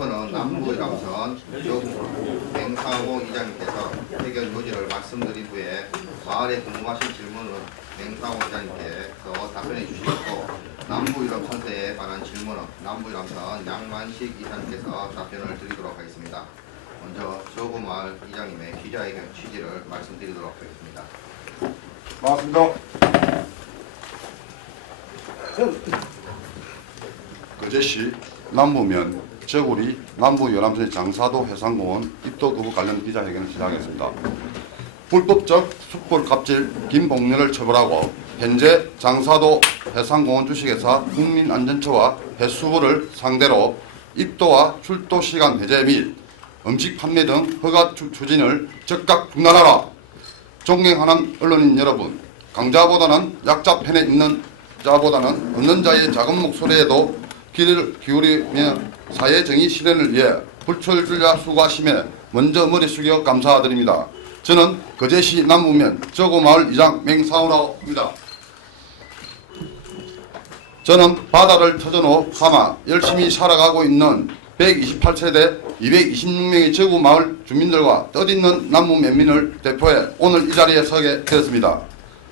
우선은 남부 유람선 맹상호 이장님께서 해결 요지를 말씀드린 후에 마을에 궁금하신 질문은 맹상호 이장님께서 답변해 주시고 남부 유람선세에 관한 질문은 남부 유람선 양만식 이사님께서 답변을 드리도록 하겠습니다. 먼저 저구마을 이장님의 기자회견 취지를 말씀드리도록 하겠습니다. 반갑습니다. 거제시 남부면 저구리 남부유람선 장사도 해상공원 입도 거부 관련 기자회견을 시작했습니다. 불법적 숯불 갑질 김봉렬을 처벌하고 현재 장사도 해상공원 주식회사 국민안전처와 해수부를 상대로 입도와 출도 시간 해제 및 음식 판매 등 허가 추진을 즉각 중단하라. 존경하는 언론인 여러분, 강자보다는 약자 편에 있는 자보다는 없는 자의 작은 목소리에도 귀를 기울이며 사회 정의 실현을 위해 불철주야 수고하심에 먼저 머리 숙여 감사드립니다. 저는 거제시 남부면 저구마을 이장 맹상호라고 합니다. 저는 바다를 터전으로 삼아 열심히 살아가고 있는 128세대 226명의 저구마을 주민들과 뜻있는 남부 면민을 대표해 오늘 이 자리에 서게 되었습니다.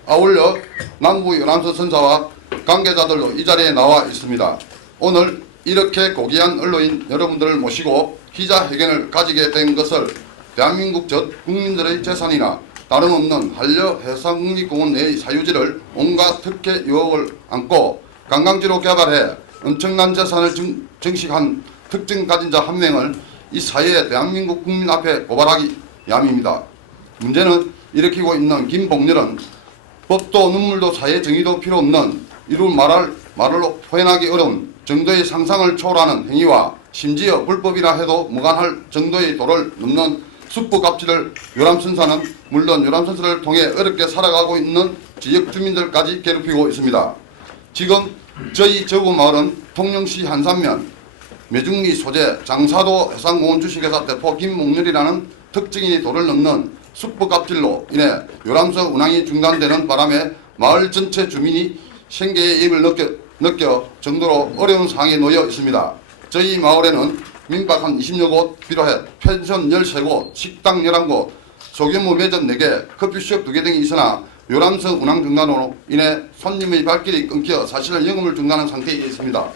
아울러 남부 유람선 선사와 관계자들도 이 자리에 나와 있습니다. 오늘 이렇게 고귀한 언론인 여러분들을 모시고 기자회견을 가지게 된 것을 대한민국 전 국민들의 재산이나 다름없는 한려해상국립공원 내의 사유지를 온갖 특혜 유혹을 안고 관광지로 개발해 엄청난 재산을 증식한 특징 가진 자 한 명을 이 사회에 대한민국 국민 앞에 고발하기 위함입니다. 문제는 일으키고 있는 김봉렬은 법도 눈물도 사회 정의도 필요 없는 이루 말로 표현하기 어려운 정도의 상상을 초월하는 행위와 심지어 불법이라 해도 무관할 정도의 도를 넘는 숯불 갑질을 유람선사는 물론 유람선사를 통해 어렵게 살아가고 있는 지역 주민들까지 괴롭히고 있습니다. 지금 저희 저구마을은 통영시 한산면 매중리 소재 장사도 해상공원 주식회사 대표 김봉렬이라는 특징인이 도를 넘는 숯불 갑질로 인해 유람선 운항이 중단되는 바람에 마을 전체 주민이 생계의 입을 느껴 정도로 어려운 상황에 놓여 있습니다. 저희 마을에는 민박 한 20여 곳 비롯해 펜션 13곳, 식당 11곳, 소규모 매점 4개, 커피숍 2개 등이 있으나 유람선 운항 중단으로 인해 손님의 발길이 끊겨 사실은 영업을 중단한 상태에 있습니다.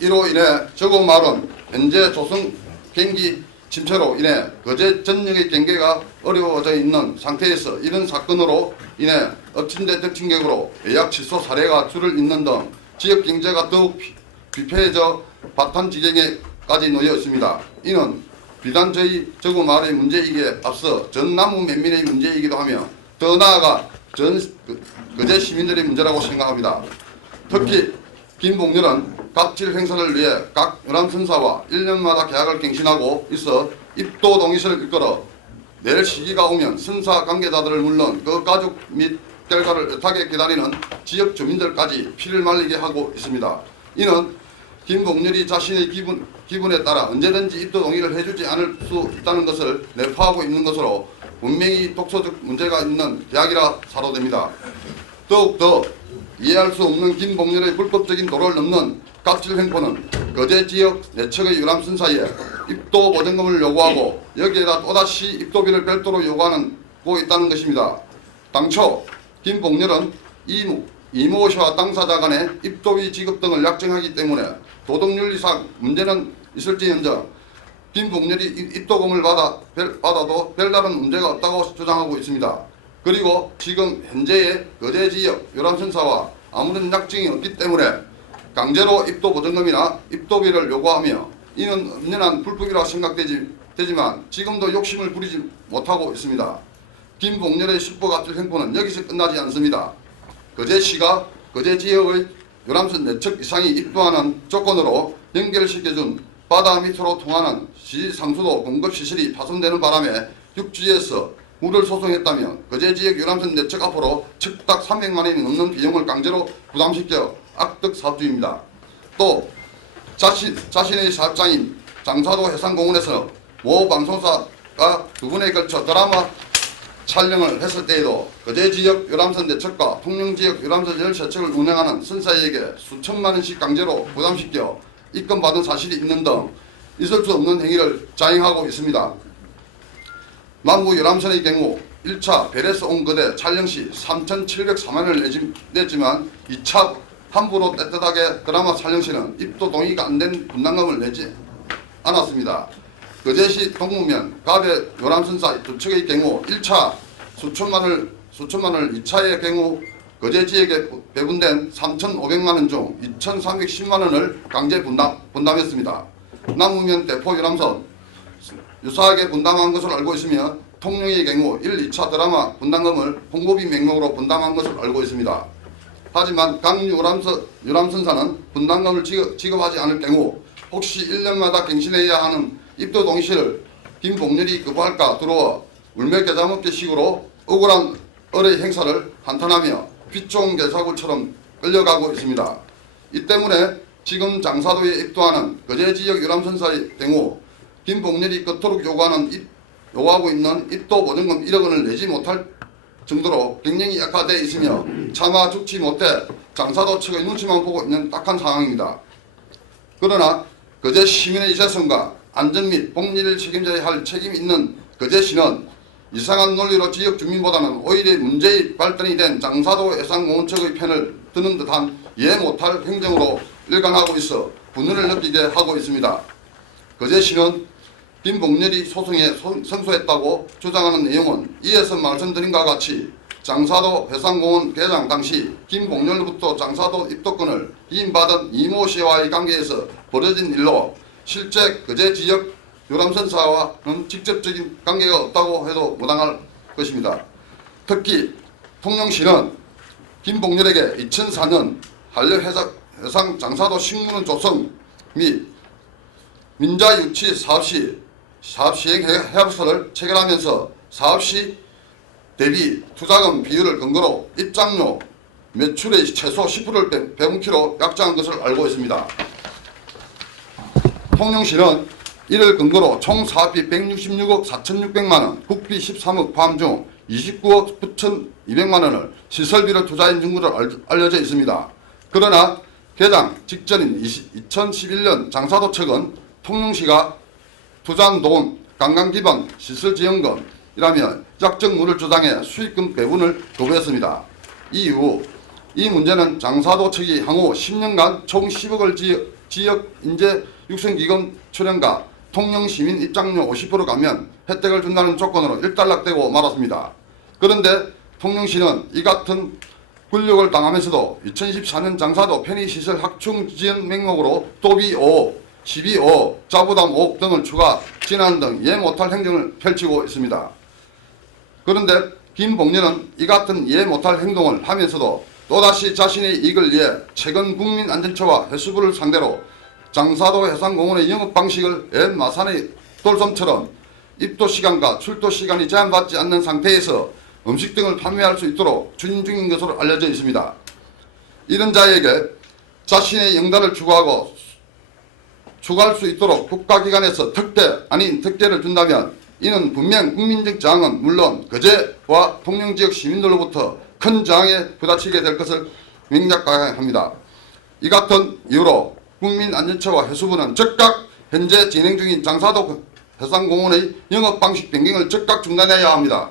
이로 인해 저구마을은 현재 조성 경기 침체로 인해 거제 전역의 경계가 어려워져 있는 상태에서 이런 사건으로 인해 엎친데 덮친격으로 예약 취소 사례가 줄을 잇는 등 지역 경제가 더욱 비폐해져 바탄 지경에까지 놓여 있습니다. 이는 비단 저희 저구마을의 문제이기에 앞서 전 남부 면민의 문제이기도 하며 더 나아가 전 거제 시민들의 문제라고 생각합니다. 특히 김봉렬은 갑질 행사를 위해 각 유람선사와 1년마다 계약을 갱신하고 있어 입도 동의서를 이끌어 내일 시기가 오면 선사 관계자들을 물론 그 가족 및 결과를 애타게 기다리는 지역 주민들까지 피를 말리게 하고 있습니다. 이는 김봉렬이 자신의 기분에 따라 언제든지 입도 동의를 해주지 않을 수 있다는 것을 내포하고 있는 것으로 분명히 독소적 문제가 있는 계약이라 사로됩니다. 더욱더 이해할 수 없는 김봉렬의 불법적인 도를 넘는 갑질 횡포는 거제 지역 내척의 유람선사에 입도 보증금을 요구하고 여기에다 또다시 입도비를 별도로 요구하고 있다는 것입니다. 당초 김봉렬은 이모 씨와 당사자 간의 입도비 지급 등을 약정하기 때문에 도덕윤리상 문제는 있을지언정 김봉렬이 입도금을 받아도 별다른 문제가 없다고 주장하고 있습니다. 그리고 지금 현재의 거제 지역 유람선사와 아무런 약정이 없기 때문에 강제로 입도 보증금이나 입도비를 요구하며 이는 엄연한 불법이라 생각되지만 지금도 욕심을 부리지 못하고 있습니다. 김봉렬의 숯불 갑질 행포는 여기서 끝나지 않습니다. 거제시가 거제 지역의 유람선 4척 이상이 입도하는 조건으로 연결시켜준 바다 밑으로 통하는 시상수도 공급시설이 파손되는 바람에 육지에서 물을 소송했다면 거제 지역 유람선 4척 앞으로 척딱 300만 원이 넘는 비용을 강제로 부담시켜 악덕 사업주입니다. 또 자신의 사업장인 장사도 해상공원에서 모 방송사가 2번에 걸쳐 드라마 촬영을 했을 때에도 거제 지역 유람선 대책과 통영 지역 유람선 열차책을 운행하는 선사에게 수천만 원씩 강제로 부담시켜 입금받은 사실이 있는 등 있을 수 없는 행위를 자행하고 있습니다. 남부 유람선의 경우 1차 벨에서 온 거대 촬영 시 3,704만 원을 냈지만 2차 함부로 떼뜻하게 드라마 촬영 시는 입도 동의가 안 된 분담금을 내지 않았습니다. 거제시 동무면 가배 요람선사 두 측의 경우 1차 수천만 원을 2차의 경우 거제 지역에 배분된 3,500만 원 중 2,310만 원을 강제 분담했습니다. 남무면 대포 요람선 유사하게 분담한 것으로 알고 있으며 통영의 경우 1, 2차 드라마 분담금을 홍보비 명목으로 분담한 것으로 알고 있습니다. 하지만 각 유람선사는 분담금을 지급하지 않을 경우 혹시 1년마다 갱신해야 하는 입도 동의시를 김봉렬이 거부할까 두려워 울며게자먹기식으로 억울한 의뢰 행사를 한탄하며 빚종 개사구처럼 끌려가고 있습니다. 이 때문에 지금 장사도에 입도하는 거제 지역 유람선사의 경우 김봉렬이 그토록 요구하고 있는 입도 보증금 1억 원을 내지 못할 정도로 경영이 약화되어 있으며 차마 죽지 못해 장사도 측의 눈치만 보고 있는 딱한 상황입니다. 그러나 거제 시민의 재선과 안전 및 복리를 책임져야 할 책임이 있는 거제시는 이상한 논리로 지역 주민보다는 오히려 문제의 발단이 된 장사도 해상공원 측의 편을 드는 듯한 이해 못할 행정으로 일관하고 있어 분노를 느끼게 하고 있습니다. 거제시는 김봉렬이 소송에 승소했다고 주장하는 내용은 이에서 말씀드린 것과 같이 장사도 해상공원 개장 당시 김봉렬로부터 장사도 입도권을 위임받은 이모 씨와의 관계에서 벌어진 일로 실제 거제 지역 유람선사와는 직접적인 관계가 없다고 해도 무방할 것입니다. 특히 통영시는 김봉렬에게 2004년 한려해상 장사도 식문원 조성 및 민자유치 사업 시행 협약서를 체결하면서 사업시 대비 투자금 비율을 근거로 입장료 매출의 최소 10%를 배분키로 약정한 것을 알고 있습니다. 통영시는 이를 근거로 총 사업비 166억 4,600만원, 국비 13억 포함 중 29억 9,200만원을 시설비로 투자한 증거로 알려져 있습니다. 그러나 개장 직전인 2011년 장사도 측은 통영시가 투자한 돈, 관광기반 시설지원금이라며 약정물을 주장해 수익금 배분을 거부했습니다. 이후 이 문제는 장사도 측이 향후 10년간 총 10억을 지역 인재 육성기금 출연과 통영시민 입장료 50% 가면 혜택을 준다는 조건으로 일단락되고 말았습니다. 그런데 통영시는 이 같은 굴욕을 당하면서도 2024년 장사도 편의시설 확충 지원 명목으로 도비 5억, 시비 5억, 자부담 5억 등을 추가 진한 등 이해 못할 행정을 펼치고 있습니다. 그런데 김봉렬은 이 같은 이해 못할 행동을 하면서도 또다시 자신의 이익을 위해 최근 국민안전처와 해수부를 상대로 장사도 해상공원의 영업방식을 옛 마산의 돌섬처럼 입도시간과 출도시간이 제한받지 않는 상태에서 음식 등을 판매할 수 있도록 추진 중인 것으로 알려져 있습니다. 이런 자에게 자신의 영달을 추구할 수 있도록 국가기관에서 특대 아닌 특대를 준다면 이는 분명 국민적 저항은 물론 거제와 통영지역 시민들로부터 큰 저항에 부딪히게 될 것을 명백하게 합니다. 이 같은 이유로 국민안전처와 해수부는 즉각 현재 진행 중인 장사도 해상공원의 영업방식 변경을 즉각 중단해야 합니다.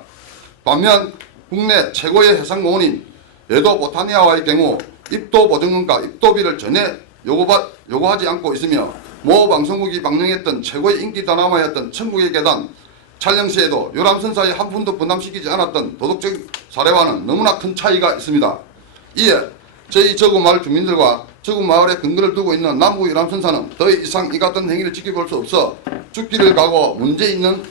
반면 국내 최고의 해상공원인 예도 보타니아와의 경우 입도 보증금과 입도비를 전혀 요구하지 않고 있으며 모 방송국이 방영했던 최고의 인기 드라마였던 천국의 계단 촬영 시에도 유람선사에 한 푼도 분담시키지 않았던 도덕적 사례와는 너무나 큰 차이가 있습니다. 이에 저희 저구마을 주민들과 저구마을에 근거를 두고 있는 남부 유람선사는 더 이상 이 같은 행위를 지켜볼 수 없어 죽기를 각오 문제 있는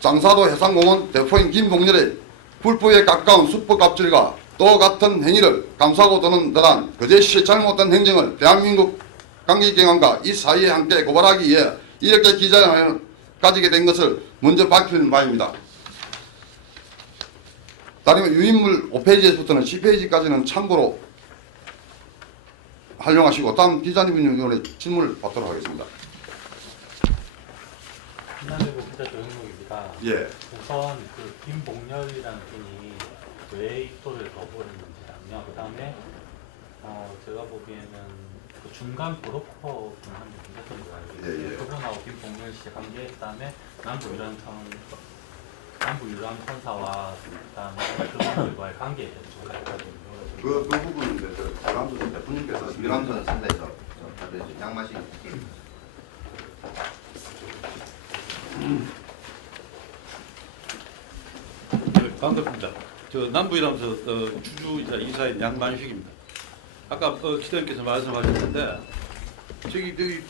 장사도 해상공원 대표인 김봉렬의 불법에 가까운 수법갑질과 또 같은 행위를 감싸고 드는 듯한 거제시의 잘못된 행정을 대한민국 관계기관과 이 사이에 함께 고발하기 위해 이렇게 기자회견을 가지게 된 것을 먼저 밝히는 바입니다. 다르면 유인물 5페이지에서부터는 10페이지까지는 참고로 활용하시고 다음 기자님의 질문을 받도록 하겠습니다. 김남일부 기자 조영록입니다. 문제가 예. 우선 그 김봉렬이라는 분이 왜 입도를 거부를 했는지랑요. 그 다음에 제가 보기에는 그 중간 브로커 분한테 문제점이 알고 있어요. 예, 예. 그분하고 김봉렬 씨의 관계, 그 다음에 남부 유람선사와 그다음에 그분들과의 관계에 대해서 저희가 알거든요. 그 부분은 이제 유람선 대표님께서 유람선 선대에서 다들 양마시 네, 반갑습니다. 저 남부유람선 주주이자 이사인 양만식입니다. 아까 기자님께서 말씀하셨는데 저기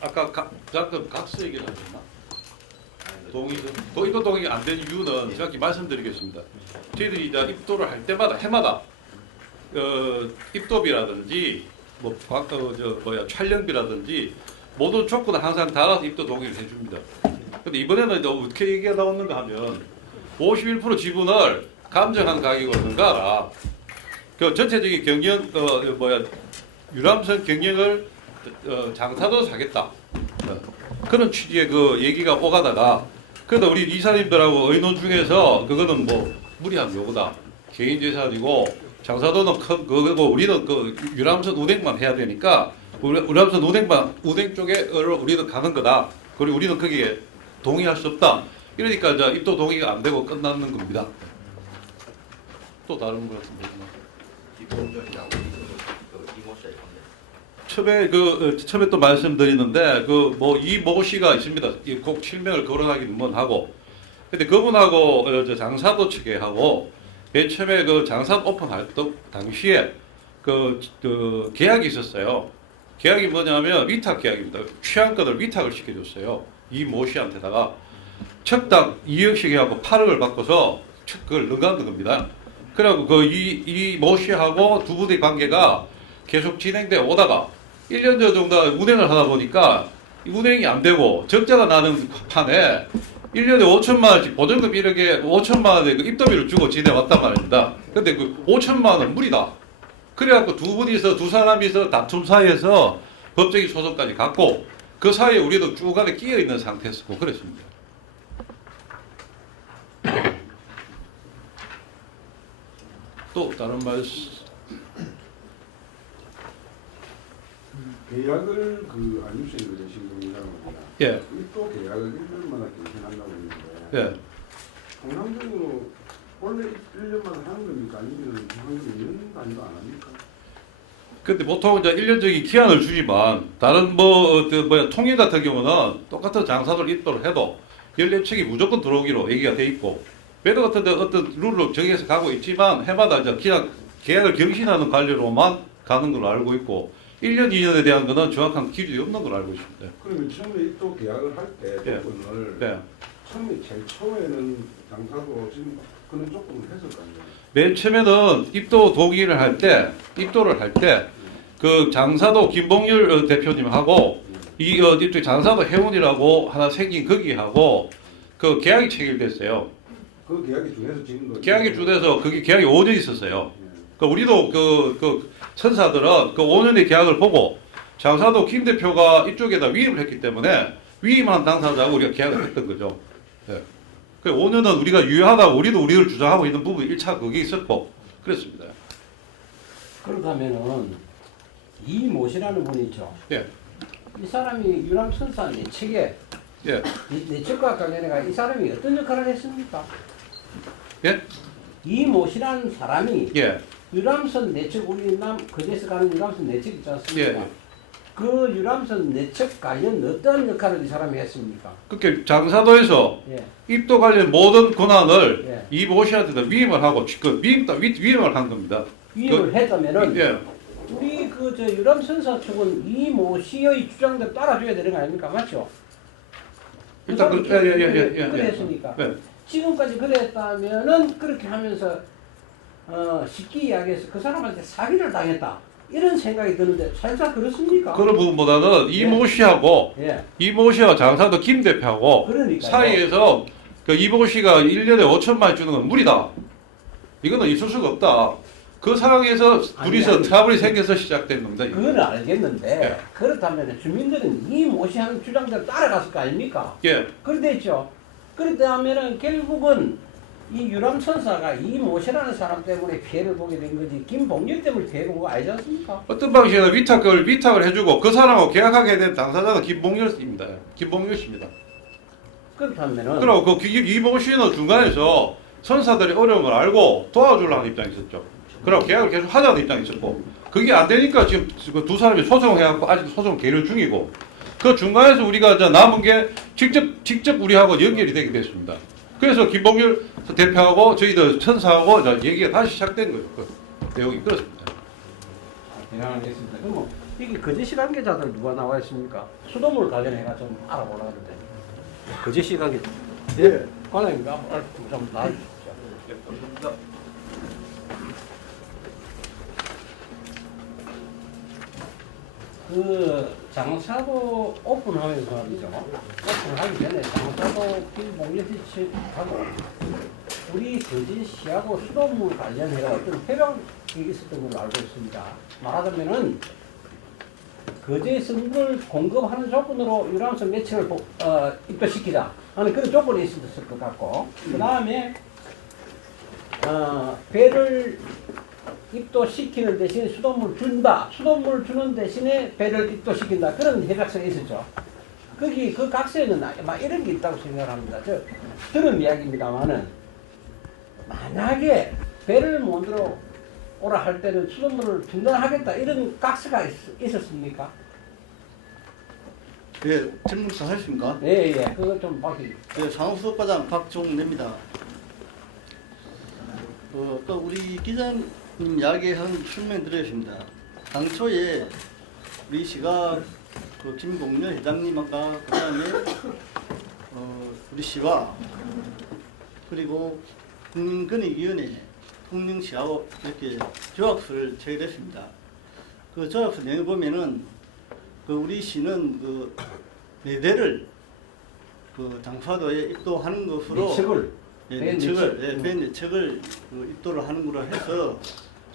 아까 잠깐 각서 얘기를 하셨나? 입도 동의가 안 된 이유는 정확히 말씀드리겠습니다. 저희들이 이제 입도를 할 때마다 해마다 입도비라든지 촬영비라든지 모든 조건을 항상 달아서 입도 동의를 해줍니다. 근데 이번에는 이제 어떻게 얘기가 나오는가 하면 51% 지분을 감정한 가격으로 능가하라. 그 전체적인 경영 유람선 경영을 장사도 사겠다. 그런 취지의 그 얘기가 오가다가 그래도 우리 이사님들하고 의논 중에서 그거는 뭐 무리한 요구다. 개인 재산이고 장사도는 큰 그거고 우리는 그 유람선 운행만 해야 되니까 유람선 운행 쪽에 우리는 가는 거다. 그리고 우리는 거기에 동의할 수 없다. 이러니까 이제 입도 동의가 안 되고 끝나는 겁니다. 또 다른 거 같은데. 기본적이라고 이모 씨의 관계. 처음에 또 말씀드리는데 이모 씨가 있습니다. 꼭 실명을 거론하기는 먼하고, 근데 그분하고 장사도 측에 하고 맨 처음에 그 장사 오픈할 때 당시에 그 계약이 있었어요. 계약이 뭐냐면 위탁 계약입니다. 취향권을 위탁을 시켜줬어요. 이모 씨한테다가 척당 2억씩 해갖고 8억을 받고서 그걸 넘겨간 겁니다. 그래갖고 이모 씨하고 두 분의 관계가 계속 진행돼 오다가 1년 정도 운행을 하다 보니까 운행이 안 되고 적자가 나는 판에 1년에 5천만 원씩 보증금 1억에 5천만 원의 그 입도비를 주고 지내왔단 말입니다. 근데 그 5천만 원은 무리다. 그래갖고 두 사람이서 다툼 사이에서 법적인 소송까지 갔고 그 사이에 우리도 쭉 안에 끼어 있는 상태였고 그랬습니다. 또 다른 말씀. 계약을 안입수인 거죠 지금 이사람입니다. 예. 또 계약을 1년마다 갱신한다고 했는데 예. 통상적으로 원래 1년마다 하는 겁니까? 아니면 통상적으로 2년 단위도 안 합니까? 근데 보통 이제 1년적인 기한을 주지만 다른 통일 같은 경우는 똑같은 장사를 입도를 해도 연례책이 무조건 들어오기로 얘기가 돼 있고 배도 같은 데 어떤 룰로 정해서 가고 있지만 해마다 이제 계약을 경신하는 관리로만 가는 걸로 알고 있고 1년, 2년에 대한 거는 정확한 기준이 없는 걸로 알고 있습니다. 그러면 처음에 또 계약을 할 때 예. 조건을 네. 제일 처음에는 장사도 지금 그런 조건을 했을 거 아니에요? 맨 처음에는 입도를 할 때 그 장사도 김봉률 대표님하고 이쪽 장사도 해운이라고 하나 생긴 거기하고 그 계약이 체결됐어요. 그 계약이 중에서 지금도 계약이 주돼서 그게 계약이 5년 있었어요. 예. 그 우리도 그 선사들은 그 5년의 계약을 보고 장사도 김 대표가 이쪽에다 위임을 했기 때문에 위임한 당사자하고 우리가 계약을 했던 거죠. 예. 그 5년은 우리가 유효하다고 우리를 주장하고 있는 부분이 1차 그게 있었고 그랬습니다. 그렇다면은 이모씨라는 분이 있죠. 예. 이 사람이 유람선사 내측에 예. 내측과 관련해가 이 사람이 어떤 역할을 했습니까? 예? 이모씨라는 사람이 예. 유람선 내측 우리 거제에서 가는 유람선 내측 있지 않습니까? 예. 그 유람선 내측 관련 어떤 역할을 이 사람이 했습니까? 그렇게 장사도에서 예. 입도 관련 모든 권한을 예. 이모 씨한테 위임을 하고 위임을 한 겁니다. 위임을 했다면은 예. 우리 유람선사 측은 이모 씨의 주장대로 따라줘야 되는 거 아닙니까? 맞죠? 일단 그랬으니까 예. 지금까지 그랬다면은 그렇게 하면서 쉽게 이야기해서 그 사람한테 사기를 당했다 이런 생각이 드는데 살짝 그렇습니까? 그런 부분보다는 이모 씨하고 예. 이모 씨와 장사도 김 대표하고 그러니까요. 사이에서 그 이모 씨가 1년에 5천만 원 주는 건 무리다. 이거는 있을 수가 없다. 그 상황에서 둘이서 아니. 트러블이 생겨서 시작된 겁니다. 그건 알겠는데 예. 그렇다면 주민들은 이모 씨 하는 주장대로 따라갔을 거 아닙니까? 예. 그런데 있죠. 그렇다면은 결국은 이 유람선사가 이모씨라는 사람 때문에 피해를 보게 된 거지 김봉렬 때문에 피해를 본 거 아니지 않습니까? 어떤 방식이나 위탁을 해주고 그 사람하고 계약하게 된 당사자는 김봉렬입니다. 김봉렬 씨입니다. 그렇다면은 그리고 그 이봉 씨는 중간에서 선사들의 어려움을 알고 도와주려는 입장이 있었죠. 그리고 계약을 계속 하자는 입장이 있었고 그게 안 되니까 지금 그 두 사람이 소송해갖고 아직 소송 계류 중이고 그 중간에서 우리가 이제 남은 게 직접 우리하고 연결이 되게 됐습니다. 그래서 김봉렬 대표하고 저희들 천사하고 이제 얘기가 다시 시작된 거예요. 그 내용이 그렇습니다. 대단하겠습니다. 그럼 뭐 이게 거짓 관계자들 누가 나와 있습니까? 수돗물 관련해가 좀 알아보려 하는데 거짓 관계. 네, 관장님 좀 나와주십시오. 그 장사도 오픈하면서 말이죠. 오픈하기 전에 장사도 김봉렬 씨하고 우리 거제시하고 수돗물 관련해서 어떤 협약이 있었던 걸로 알고 있습니다. 말하자면은 거제에서 물을 공급하는 조건으로 유람선 매칭을 입도시키자 하는 그런 조건이 있었을 것 같고 그 다음에 배를 입도시키는 대신에 수돗물 준다. 수돗물 주는 대신에 배를 입도시킨다. 그런 협약서가 있었죠. 거기 그 각서에는 막 이런 게 있다고 생각을 합니다. 저 들은 이야기입니다만은 만약에 배를 만들어 오라 할 때는 수돗물을 중단하겠다 이런 각서가 있었습니까? 예, 질문사 하십니까? 예. 그거 좀 밝히. 예, 상호수석과장 박종래입니다. 또 우리 기자님 이야기한 설명드렸습니다. 당초에 우리 시가 그 김봉렬 회장님과 그다음에 우리 시와 그리고 국민권익위원회 통영시하고 이렇게 조약서를 체결했습니다. 그 조약서 내용을 보면은 그 우리 시는 그 4대를 그 장사도에 입도하는 것으로 배 내책을 그 입도를 하는 거로 해서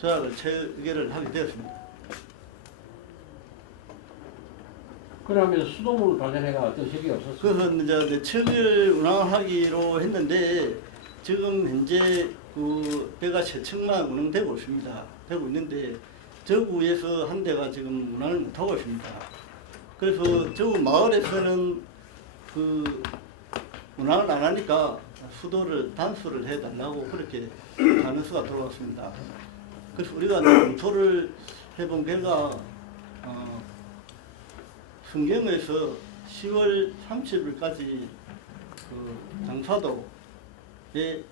조약을 체결을 하게 되었습니다. 그러면 수돗물 관련해가 어떤 협의가 없었어요? 그래서 이제 내책을 운항하기로 했는데 지금 현재 그 배가 3척만 운항되고 있습니다. 되고 있는데 저구에서 한 대가 지금 운항을 못하고 있습니다. 그래서 저구 마을에서는 그 운항을 안 하니까 단수를 해달라고 그렇게 단서가 들어왔습니다. 그래서 우리가 검토를 해본 결과 성경에서 10월 30일까지 그 장사도에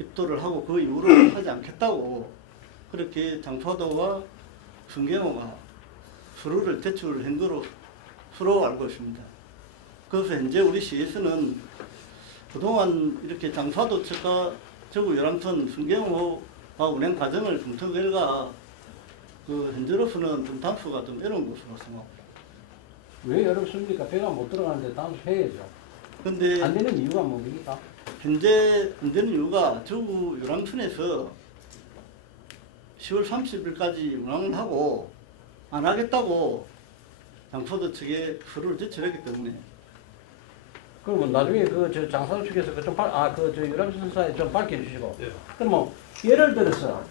입도를 하고 그 이후로 하지 않겠다고 그렇게 장사도와 성경호가 서로를 대출한 거로 서로 알고 있습니다. 그래서 현재 우리 시에서는 그동안 이렇게 장사도 측과 저구 유람선 성경호와 운행 과정을 검토 결과 그 현재로서는 좀 단수가 좀 어려운 것으로 생각합니다. 왜 어렵습니까? 배가 못 들어가는데 단수해야죠. 근데 안 되는 이유가 뭡니까? 현재 안 되는 이유가 저구 유람선에서 10월 30일까지 운항을 하고 안 하겠다고 장사도 측에 서류를 제출했기 때문에 그러면 나중에 저 장사도 측에서 저 유람선사에 좀 밝혀주시고. 그럼 뭐 예를 들어서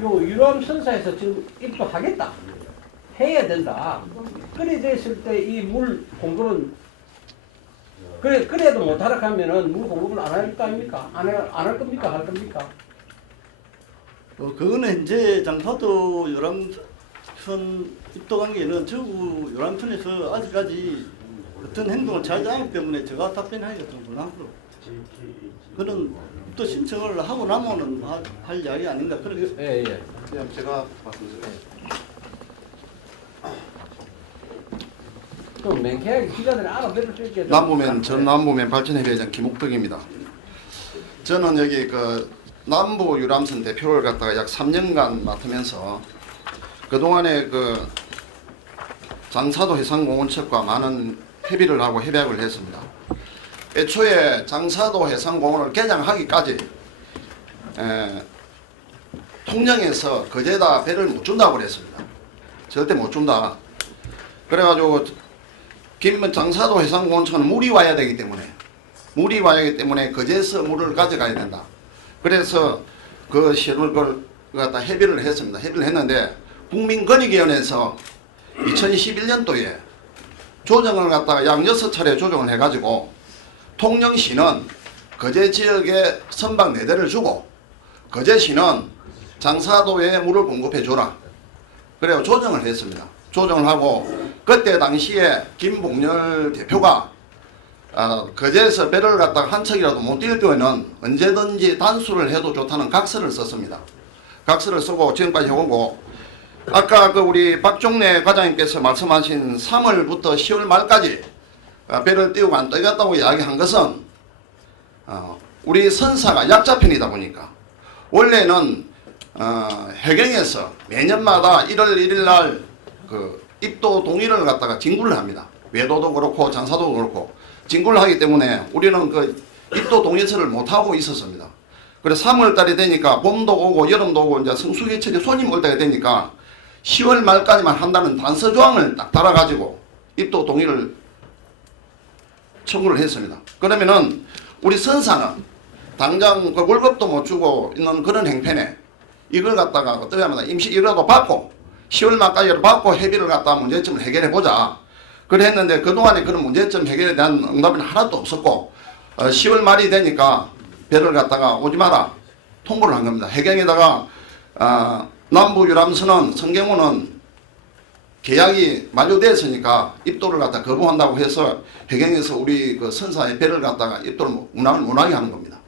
요 유람선사에서 지금 입도하겠다. 해야 된다. 그래 됐을 때 이 물 공급은 그래도 못하라 하면은 물 공급을 안 할 거 아닙니까? 안 할 겁니까? 할 겁니까? 그거는 현재 장사도 유람선 입도 관계는 저구 유람선에서 아직까지 어떤 행동을 잘하지 않기 때문에 제가 답변하기가 좀 곤란하고 그는 또 신청을 하고 나면은 할 이야기 아닌가 그렇게 예. 그냥 제가 말씀드릴게요. 좀 맹쾌하게 기자들이 알아들을 수 있게. 남부면 전 남부면 발전협의회장 김옥덕입니다. 저는 여기 그 남부 유람선 대표를 갖다가 약 3년간 맡으면서 그 동안에 그 장사도 해상공원 측과 많은 협의를 하고 협약을 했습니다. 애초에 장사도 해상공원을 개장하기까지 통영에서 거제다 배를 못 준다고 그랬습니다. 절대 못 준다. 그래가지고 장사도 해상공원청은 물이 와야 되기 때문에 물이 와야 하기 때문에 거제에서 물을 가져가야 된다. 그래서 그 시험을 그걸 갖다 협의를 했습니다. 협의를 했는데 국민권익위원회에서 2011년도에 조정을 갖다가 약 6차례 조정을 해가지고 통영시는 거제 지역에 선박 4대를 주고 거제시는 장사도에 물을 공급해 줘라. 그래요 조정을 했습니다. 조정을 하고 그때 당시에 김봉렬 대표가 거제에서 배를 갖다가 한 척이라도 못 뛸 경우에는 언제든지 단수를 해도 좋다는 각서를 썼습니다. 각서를 쓰고 지금까지 해오고 아까 그 우리 박종래 과장님께서 말씀하신 3월부터 10월 말까지 배를 띄우고 안 떠갔다고 이야기한 것은 우리 선사가 약자편이다 보니까 원래는 해경에서 매년마다 1월 1일 날 그 입도 동의를 갖다가 진구를 합니다. 외도도 그렇고 장사도 그렇고 진구를 하기 때문에 우리는 그 입도 동의서를 못 하고 있었습니다. 그래서 3월 달이 되니까 봄도 오고 여름도 오고 이제 성수기철에 손님 올 때가 되니까 10월 말까지만 한다는 단서 조항을 딱 달아가지고 입도 동의를 청구를 했습니다. 그러면은 우리 선사는 당장 그 월급도 못 주고 있는 그런 행편에 이걸 갖다가 어떻게 하면 임시 이라도 받고 10월 말까지 받고 협의를 갖다가 문제점을 해결해 보자. 그랬는데 그동안에 그런 문제점 해결에 대한 응답은 하나도 없었고 10월 말이 되니까 배를 갖다가 오지 마라 통보를 한 겁니다. 해경에다가 남부 유람선은 성경호는 계약이 만료되었으니까 입도를 갖다 거부한다고 해서 해경에서 우리 그 선사의 배를 갖다가 입도를 운항을 못하게 하는 겁니다.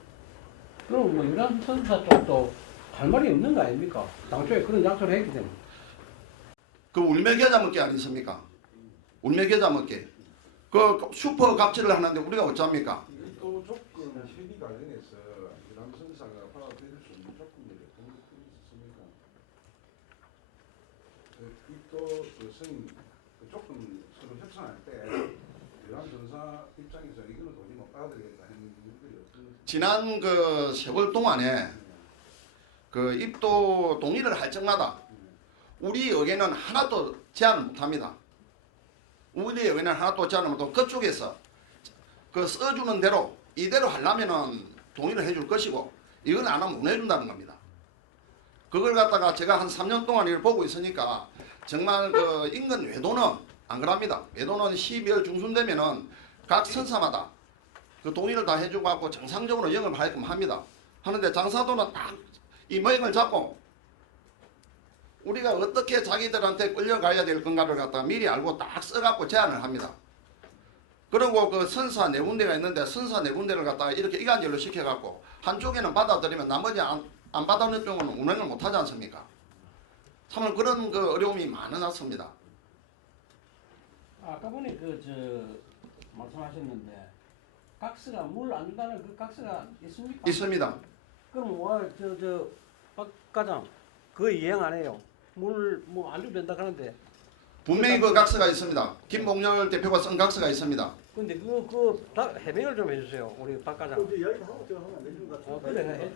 그럼 뭐 유람 선사 쪽도 할 말이 없는 거 아닙니까? 당초에 그런 약속을 했기 때문에. 그 울매계좌 먹기 아니습니까? 울매계좌 먹기. 그 슈퍼 갑질을 하는데 우리가 어쩝니까? 또 조건 협의 과정에서 유람선사가 받아들일 수 있는 조건들이 어떤 것들이 있습니까? 입도 승인 조건 서로 협상할 때 유람선사 입장에서 이거는 도저히 못 받아들이겠다 하는 것들이 어떤 지난 그 세월 동안에 그 입도 동의를 할 적마다 우리 의견은 하나도 제안을 못합니다. 우리 의견은 하나도 제안을 못하고 그쪽에서 그 써주는 대로 이대로 하려면은 동의를 해줄 것이고 이건 안 하면 못 해준다는 겁니다. 그걸 갖다가 제가 한 3년 동안 이걸 보고 있으니까 정말 그 인근 외도는 안 그럽니다. 외도는 12월 중순 되면은 각 선사마다 그 동의를 다 해주고 갖고 정상적으로 영업하게끔 합니다. 하는데 장사도는 딱 이 모양을 잡고 우리가 어떻게 자기들한테 끌려가야 될 건가를 갖다가 미리 알고 딱 써갖고 제안을 합니다. 그리고 그 선사 4군데가 있는데 선사 4군데를 갖다가 이렇게 이간질로 시켜갖고 한쪽에는 받아들이면 나머지 안 받아들이는 쪽은 운행을 못하지 않습니까? 참 그런 그 어려움이 많아졌습니다. 아까 보니 말씀하셨는데 각서가 물 안 준다는 그 각서가 있습니까? 있습니다. 그럼 박 과장 그거 이행 안 해요. 물 뭐 안 주면 된다 하는데. 분명히 그 각서가 있습니다. 김봉렬 대표가 쓴 각서가 있습니다. 근데 그거 다 해명을 좀 해주세요. 우리 박 과장. 이야기 하고 제가 하면 안 되는 것 같아요. 그래 해줘.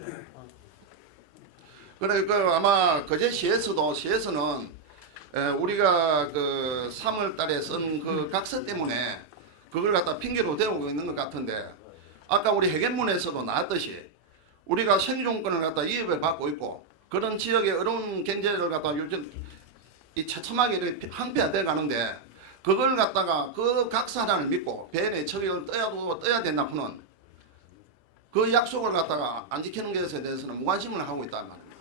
그래 그 아마 거제시에서도 시에서는 우리가 그 3월 달에 쓴 그 각서 때문에 그걸 갖다 핑계로 대고 있는 것 같은데 아까 우리 해견문에서도 나왔듯이 우리가 생존권을 갖다 위협을 받고 있고 그런 지역의 어려운 경제를 갖다 요즘 이 처참하게 이렇게 항폐화돼 가는데 그걸 갖다가 그 각서 하나를 믿고 배 내척을 떠야 된다고는 그 약속을 갖다가 안 지키는 것에 대해서는 무관심을 하고 있단 말입니다.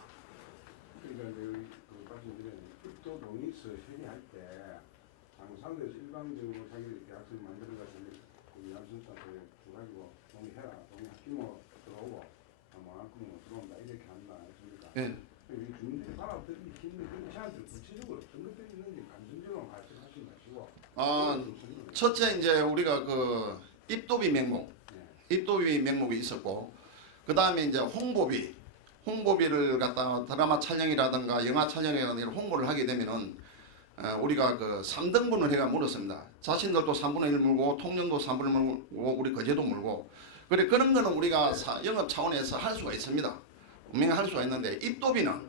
그러니까 이제 그 말씀드린 입도 동의서 협의할 때 장사도에서 일방적으로 자기들이 계약서를 만들어가지고 그 유람선사한테 줘가지고 동의해라, 동의하면 들어오고 뭐만큼 들어온다 이렇게 한다 했습니까? 예. 주민들이 받아들이기 힘든 그런 제안들 구체적으로 어떤 것들이 있는지 감정적으로 말씀하신 것이고. 첫째 이제 우리가 그 입도비 명목이 있었고 그 다음에 이제 홍보비를 갖다가 드라마 촬영이라든가 영화 촬영이라든가 이런 홍보를 하게 되면은 우리가 그 3등분을 해가 물었습니다. 자신들도 3분의 1 물고 통영도 3분의 1 물고 우리 거제도 물고 그래 그런 거는 우리가 영업 차원에서 할 수가 있습니다. 분명히 할 수가 있는데 입도비는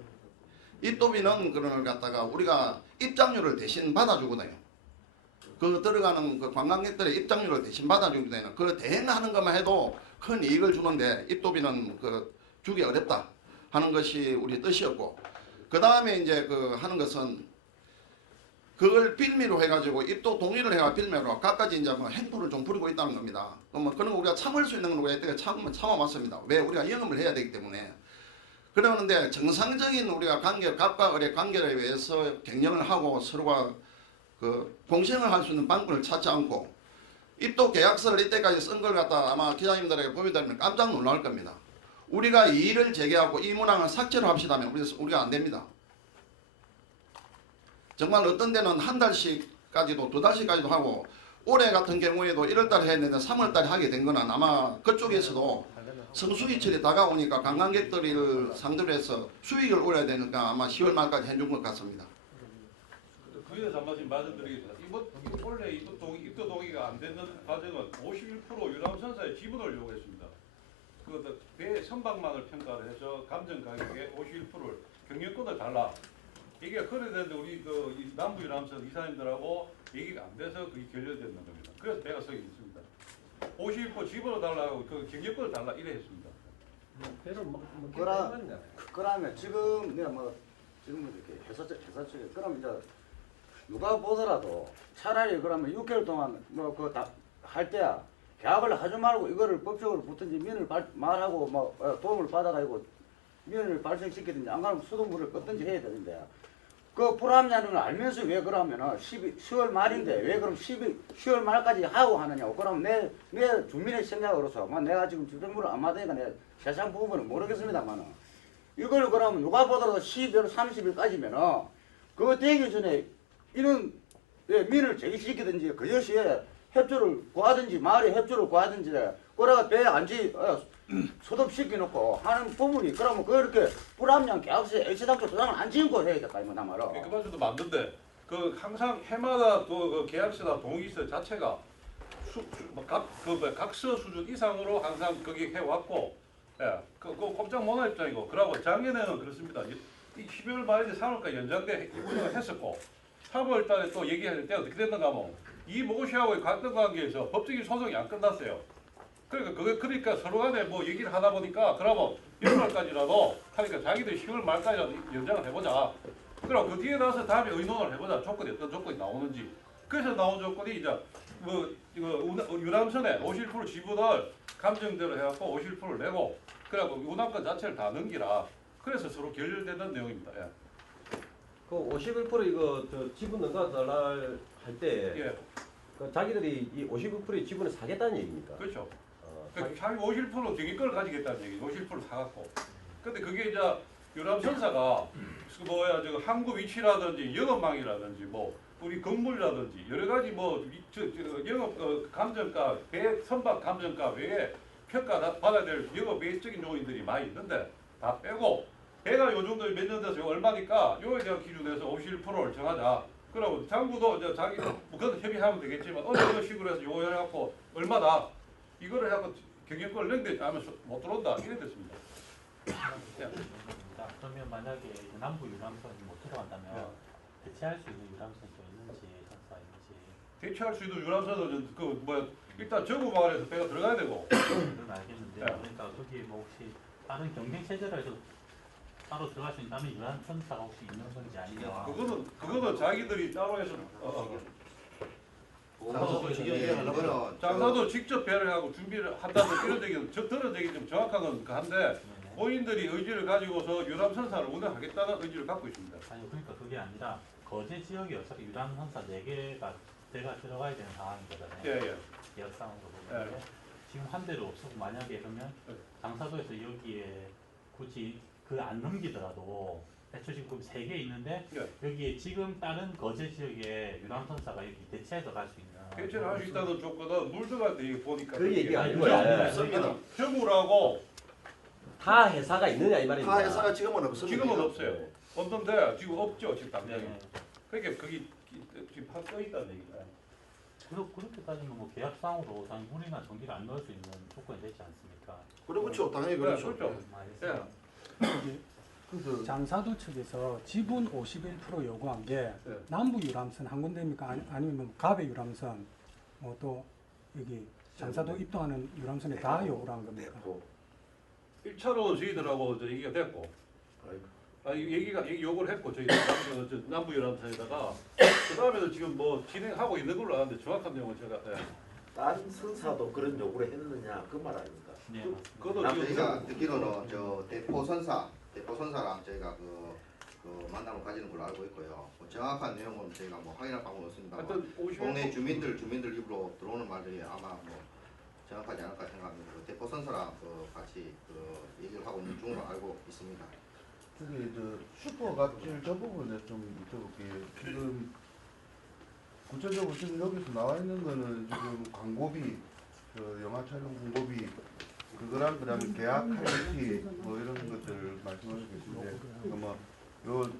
그런 걸 갖다가 우리가 입장료를 대신 받아주거든요. 그 들어가는 그 관광객들의 입장료를 대신 받아주게 되는 그 대행하는 것만 해도 큰 이익을 주는데 입도비는 그 주기 어렵다 하는 것이 우리 뜻이었고, 그 다음에 이제 그 하는 것은 그걸 빌미로 해가지고 입도 동의를 해가 빌미로 각가지 이제 뭐 행포를 좀 부리고 있다는 겁니다. 뭐 그런 거 우리가 참을 수 있는 건 우리가 참아왔습니다. 왜? 우리가 영업을 해야 되기 때문에. 그러는데 정상적인 우리가 관계, 갑과 을의 관계를 위해서 경영을 하고 서로가 그 공생을 할 수 있는 방법을 찾지 않고 입도 계약서를 이때까지 쓴 걸 갖다 아마 기자님들에게 보여드리면 깜짝 놀랄 겁니다. 우리가 이의를 제기하고 이 문항을 삭제로 합시다면 우리가 안 됩니다. 정말 어떤 데는 한 달씩까지도 2달씩까지도 하고 올해 같은 경우에도 1월달에 했는데 3월달에 하게 된 거는 아마 그쪽에서도 성수기철이 다가오니까 관광객들을 상대로 해서 수익을 올려야 되니까 아마 10월 말까지 해준 것 같습니다. 그에 대해서 한 말씀 말씀드리겠습니다. 원래 입도 동의가 안 되는 과정은 51% 유람선사의 지분을 요구했습니다. 그 배 선박만을 평가를 해서 감정 가격의 51%를 경영권을 달라. 이게 그래 되는데 우리 그 남부 유람선 이사님들하고 얘기가 안 돼서 그게 결렬되는 겁니다. 그래서 배가 서기 있습니다. 51% 지분을 달라고 그 경영권을 달라 이래 했습니다. 배를 그러면 지금 내가 뭐 지금 이렇게 회사 측에 그럼 이제 누가 보더라도 차라리 그러면 6개월 동안 뭐 그 다 할 때야 계약을 하지 말고 이거를 법적으로 붙든지 민을 말하고 뭐 도움을 받아가지고 민을 발생시키든지 안 그러면 수돗물을 껐든지 해야 되는데 그 불합리하는 걸 알면서 왜 그러면은 10월 말인데 왜 그럼 10월 말까지 하고 하느냐고. 그럼 내 주민의 생각으로서 뭐 내가 지금 주택물을 안 받으니까 내 세상 부분은 모르겠습니다만은 이걸 그러면 누가 보더라도 12월 30일까지면은 그거 되기 전에 이런 민을 제기시키든지 그것이 협조를 구하든지 마을에 협조를 구하든지 그래가 배에 안지 소독시켜놓고 하는 부분이 그러면 그렇게 불합리한 계약서에 애시당초 도장을 안 지은 거 해야 될까 이거 나 말어. 그 말도 맞는데 그 항상 해마다 그 계약서나 동의서 자체가 각서 수준 이상으로 항상 거기 해왔고, 예, 그 꼼짝 못할 입장이고, 그러고 작년에는 그렇습니다. 이 12월 말인데 3월까지 연장돼 운영을 했었고, 3월 달에 또 얘기할 때 어떻게 됐는가 하면 이 모시하고의 갈등 관계에서 법적인 소송이 안 끝났어요. 그러니까 서로 간에 뭐 얘기를 하다 보니까 그러면 1월까지라도 하니까 자기들이 10월 말까지라도 연장을 해보자. 그럼 그 뒤에 나서 다음에 의논을 해보자. 조건이 어떤 조건이 나오는지. 그래서 나온 조건이 이제 뭐 이거 유람선에 51% 지분을 감정대로 해갖고 51%를 내고 그래갖고 운항권 자체를 다 넘기라. 그래서 서로 결렬되는 내용입니다. 예. 그 51% 이거 저 지분 넘겨달라 할 때 예. 그 자기들이 이 51%의 지분을 사겠다는 얘기입니까? 그렇죠. 자기 51% 경기권을 가지겠다는 얘기. 51% 사갖고. 근데 그게 이제 유람선사가 그 뭐야 저 항구 위치라든지 영업망이라든지 뭐 우리 건물이라든지 여러 가지 뭐 영업 감정가 배 선박 감정가 외에 평가 받아야 될 영업 외적인 요인들이 많이 있는데 다 빼고 배가 요 정도 몇 년 돼서 얼마니까 요에 대한 기준에서 51%를 정하자. 그러고 장부도 이제 자기 그건 협의하면 되겠지만 어느 식으로 해서 요거 해갖고 얼마다 이거를 해갖고 경영권을 넘겨하면 못 들어온다 이래 됐습니다. 그러면 만약에 남부 유람선이 못 들어간다면 대체할 수 있는 유람선이 또 있는지 선수가 있는지. 대체할 수 있는 유람선은 그 뭐야 일단 정부 마을에서 배가 들어가야 되고. 그건 알겠는데 그러니까 거기 뭐 혹시 다른 경쟁 체제로 해서 따로 들어갈 수 있는 다른 유람선사가 혹시 있는 건지 아니면. 그거는 자기들이 따로 해서. 장사도 직접 배를 하고 준비를 한다는 이런 얘기는 들은 얘기 좀 정확한 건 한데 본인들이 의지를 가지고서 유람선사를 운영하겠다는 의지를 갖고 있습니다. 아니요, 그러니까 그게 아니라 거제 지역이 어차피 유람선사 4개가 배가 들어가야 되는 상황인 거잖아요. 예. 계약상으로 보면 지금 한 대도 없었고 만약에 그러면 예. 장사도에서 여기에 굳이 그 안 넘기더라도 애초 지금 3개 있는데 여기에 지금 다른 거제 지역에 유람선사가 여기 대체해서 갈 수 있는 대체를 할 수 있다는 조건은 물 들어갈 때 보니까 그 얘기가 아니고 정부라고 타 회사가 있느냐 이 말입니다. 타 회사가 지금은 없습니다. 지금은 없어요. 없는데 지금 없죠 지금 당장에. 그러니까 그게 지금 떠 있다는 얘기다. 그렇게 따지면 뭐 계약상으로 당연히 물이나 전기를 안 넣을 수 있는 조건이 되지 않습니까? 그렇죠. 당연히 그렇죠. 그렇죠. 알겠습니다. 장사도 측에서 지분 51% 요구한 게 네. 남부 유람선 한 군데입니까? 아니면 뭐 갑의 유람선, 뭐 또 여기 장사도 입동하는 유람선에 다 요구를 한 겁니까? 1차로 저희들하고 저 얘기가 됐고, 얘기 요구를 했고 저희 남부 유람선에다가 그 다음에도 지금 뭐 진행하고 있는 걸로 아는데 정확한 내용은 제가 다른 선사도 그런 요구를 했느냐 그 말 아닙니까? 네. 그것도 저희가 듣기로는 저 대포선사랑 저희가 그 만남을 가지는 걸로 알고 있고요. 뭐 정확한 내용은 저희가 뭐 확인할 방법은 없습니다. 하여튼 50일 동네 주민들 입으로 들어오는 말들이 아마 뭐 정확하지 않을까 생각합니다. 그 대포선사랑 같이 얘기를 하고 있는 중으로 알고 있습니다. 저기 슈퍼 갑질 저 부분에 좀 여쭤볼게요. 지금 구체적으로 지금 여기서 나와 있는 거는 지금 광고비, 영화 촬영 홍보비, 그거랑 그다음에 계약 할인비 뭐 이런 것들 말씀하고 계신데, 요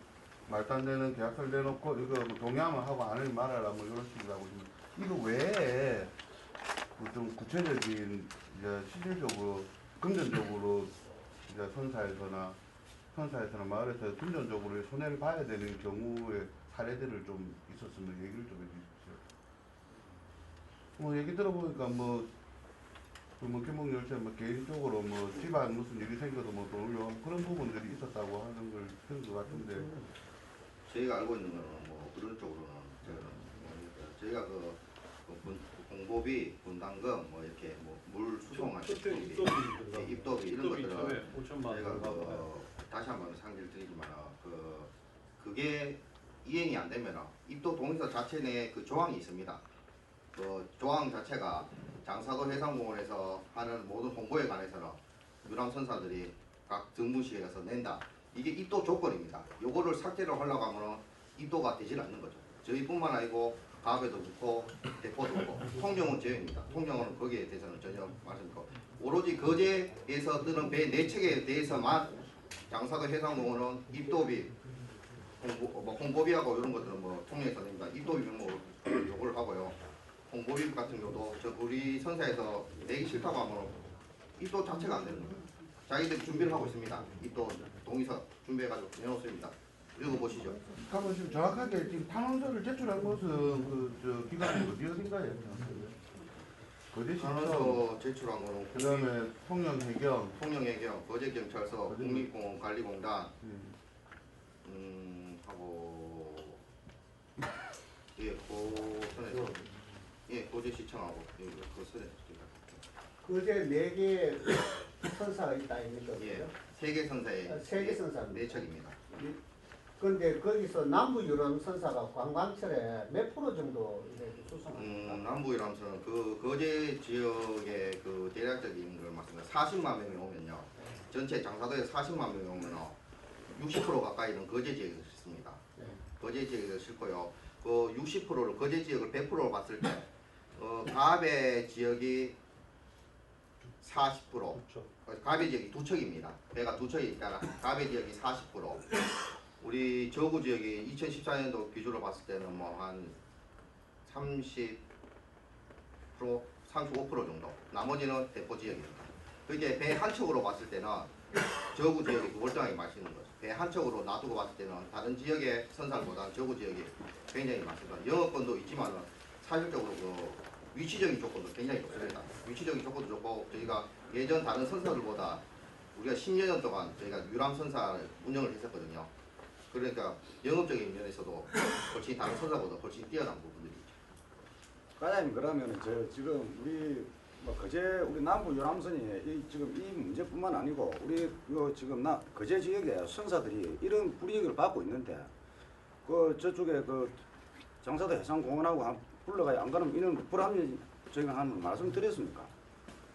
말도 안 되는 계약서를 내놓고 이거 뭐 동의하면 하고 안 하면 말아라 뭐 이런 식으로 하고 있습니다. 이거 외에 좀 구체적인 이제 실질적으로 금전적으로 이제 선사에서나 마을에서 금전적으로 손해를 봐야 되는 경우의 사례들을 좀 있었으면 얘기를 좀 해주십시오. 뭐 얘기 들어보니까 김봉 열차 개인적으로 집안 무슨 일이 생겨도 돈을 요하고 그런 부분들이 있었다고 하는 걸 들은 것 같은데. 저희가 알고 있는 거는 그런 쪽으로는 저희가 공보비, 분담금 이렇게 물 수송할 때 입도비 이런 것들은 저희가 다시 한번 상기를 드리지만 그게 이행이 안 되면 입도 동의서 자체 내에 그 조항이 있습니다. 그 조항 자체가 장사도 해상공원에서 하는 모든 홍보에 관해서는 유람선사들이 각 등부시에서 낸다. 이게 입도 조건입니다. 요거를 삭제를 하려고 하면 입도가 되질 않는 거죠. 저희뿐만 아니고 가업에도 그렇고 대포도 그렇고 통영은 제외입니다. 통영은 거기에 대해서는 전혀 말씀드리고 오로지 거제에서 뜨는 배 4척에 대해서만 장사도 해상공원은 입도비, 홍보비하고 이런 것들은 통영에서 냅니다. 입도비 명목을 요구를 하고요. 홍보비 같은 경우도 우리 선사에서 내기 싫다고 하면 입도 자체가 안 되는 거예요. 자기들이 준비를 하고 있습니다. 입도 동의서 준비해가지고 내놓습니다. 읽어보시죠. 그러면 지금 정확하게 지금 탄원서를 제출한 곳은 기관이 어디인가요? 탄원서 제출한 거는 그다음에 통영해경, 거제경찰서, 국립공원관리공단 하고 그 선에서 거제시청하고 그 선에서 그제 4개 선사가 있다 아닙니까? 예, 3개 선사에 3개 선사. 4척입니다. 그런데 거기서 남부 유람 선사가 관광철에 몇 프로 정도 이렇게 수송합니까? 남부 유람선은 그 거제 지역의 그 대략적인 걸 말씀드립니다. 40만 명이 오면요, 전체 장사도에 40만 명이 오면 60% 가까이는 거제 지역에서 싣습니다. 네. 거제 지역에서 싣고요. 그 60%를 거제 지역을 100%로 봤을 때 가배 지역이 40%, 가배 지역이 2척입니다. 배가 2척이니까 가배 지역이 40%. 우리 저구 지역이 2014년도 기준으로 봤을 때는 한 30%, 35% 정도. 나머지는 대포 지역입니다. 그게 배 한 척으로 봤을 때는 저구 지역이 월등하게 맛있는 거죠. 배 한 척으로 놔두고 봤을 때는 다른 지역의 선사보다는 저구 지역이 굉장히 맛있습니다. 영업권도 있지만 사실적으로 위치적인 조건도 굉장히 좋습니다. 위치적인 조건도 좋고 저희가 예전 다른 선사들보다 우리가 10년 동안 저희가 유람 선사를 운영을 했었거든요. 그러니까 영업적인 면에서도 훨씬 다른 선사보다 훨씬 뛰어난 부분들이 있죠. 과장님, 그러면 지금 우리 우리 남부 유람선이 지금 이 문제뿐만 아니고 우리 지금 거제 지역의 선사들이 이런 불이익을 받고 있는데 저쪽에 장사도 해상공원하고 불러가야 안 그러면 이런 불합리 저희가 한 말씀드렸습니까?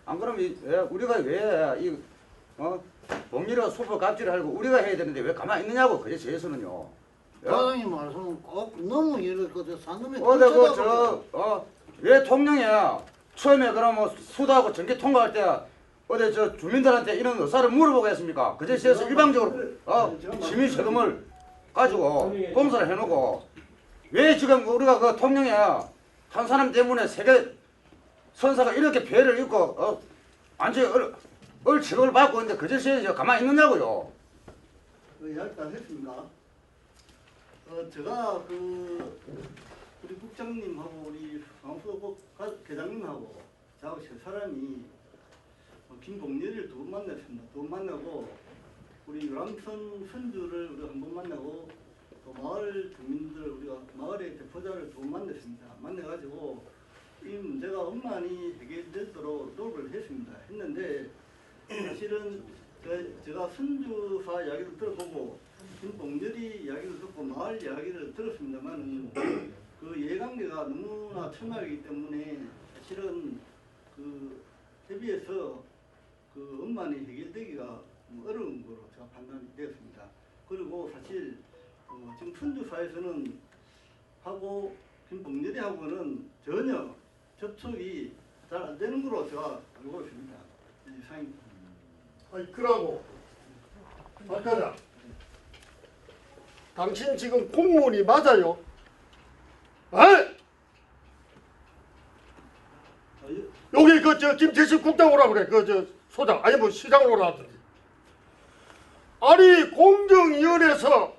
안 그러면 우리가 왜 봉리가 수퍼 갑질을 하고 우리가 해야 되는데 왜 가만히 있느냐고 거제 지역에서는요. 과장님 말씀은 꼭 너무 상금에 왜 통영에 처음에 그러면 수도하고 전기 통과할 때 주민들한테 이런 의사를 물어보겠습니까? 거제 지역에서 일방적으로 시민 세금을 가지고 공사를 해놓고 왜 지금 우리가 통영에 한 사람 때문에 세계 선사가 이렇게 피해를 입고 완전히 얼치를 받고 있는데 거제 지역에서 가만히 있느냐고요. 이야기 다 했습니다. 제가 우리 국장님하고 우리 상수국 계장님하고 저하고 세 사람이 김봉렬이를 2번 만났습니다. 2번 만나고 우리 유람선 선주를 우리가 1번 만나고 또 마을 주민들 우리가 마을의 대표자를 2번 만났습니다. 만나가지고 이 문제가 원만히 해결되도록 노력을 했는데 사실은 제가 선주사 이야기를 들어보고 김봉렬이 이야기를 듣고 마을 이야기를 들었습니다만 그 이해관계가 너무나 첨예하기 때문에 사실은 그 협의에서 그 원만히 해결되기가 어려운 거로 제가 판단이 되었습니다. 그리고 사실 지금 선주사에서는 하고 김봉렬이하고는 전혀 접촉이 잘 안 되는 거로 제가 알고 있습니다. 이상입니다. 아니 그러고 박과장 당신 지금 공무원이 맞아요? 여기 김태식 국장 오라 그래. 소장 아니 뭐 시장 오라 하던지. 아니 공정위원회에서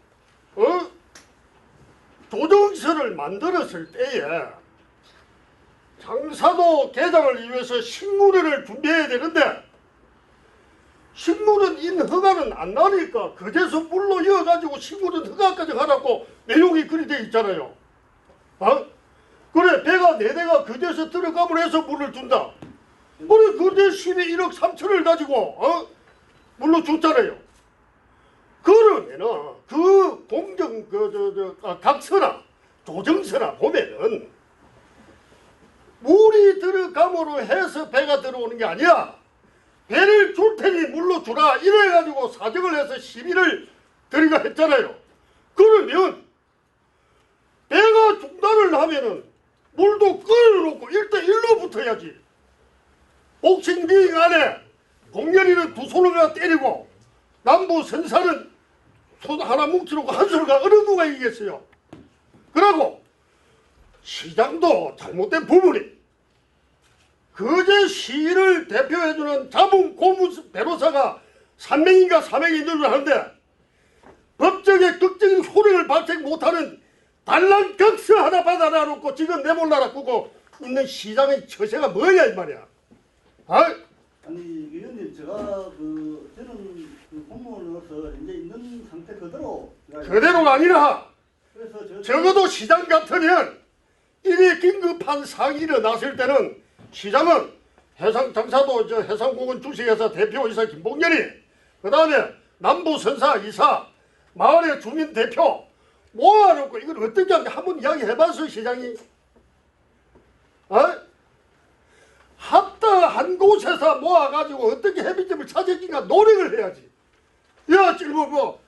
조정서를 만들었을 때에 장사도 개장을 위해서 식물원을 준비해야 되는데 식물원 인허가는 안 나니까 그제서 물로 이어가지고 식물원 허가까지 하라고 내용이 그리 돼 있잖아요. 그래 배가 4대가 그제서 들어가면 해서 물을 준다. 우리 그제 시비 1억 3천을 가지고 물로 줬잖아요. 그러면은 그 공정 각서나 조정서나 보면은 물이 들어감으로 해서 배가 들어오는 게 아니야. 배를 줄 테니 물로 주라 이래가지고 사정을 해서 시비를 들이가 했잖아요. 그러면 배가 중단을 하면은 물도 끌어놓고 1대1로 붙어야지. 복싱 링 안에 공연이는 2손을 갖다 때리고 남부 선사는 손 하나 뭉쳐놓고 한 손을 가 어느 누가 이기겠어요. 그러고 시장도 잘못된 부분이 그제 시를 대표해주는 자문 고문 변호사가 3명인가 4명이 있는 줄 아는데 법정에 극적인 효력을 발생 못하는 단란 격서 하나 받아놔 놓고 지금 내몰라라 꾸고 있는 시장의 처세가 뭐냐 이 말이야. 아니 의원님 제가 저는 공무원으로서 이제 있는 상태 그대로가 아니라 적어도 시장 같으면 이리 긴급한 사항이 일어났을 때는 시장은 해상장사도 해상공원 주식회사 대표이사 김봉렬이 그 다음에 남부선사 이사 마을의 주민 대표 모아놓고 이걸 어떻게 하는지 한번 이야기해봤어 시장이. 합당한 곳에서 모아가지고 어떻게 해비점을 찾을까 노력을 해야지. 야 지금 뭐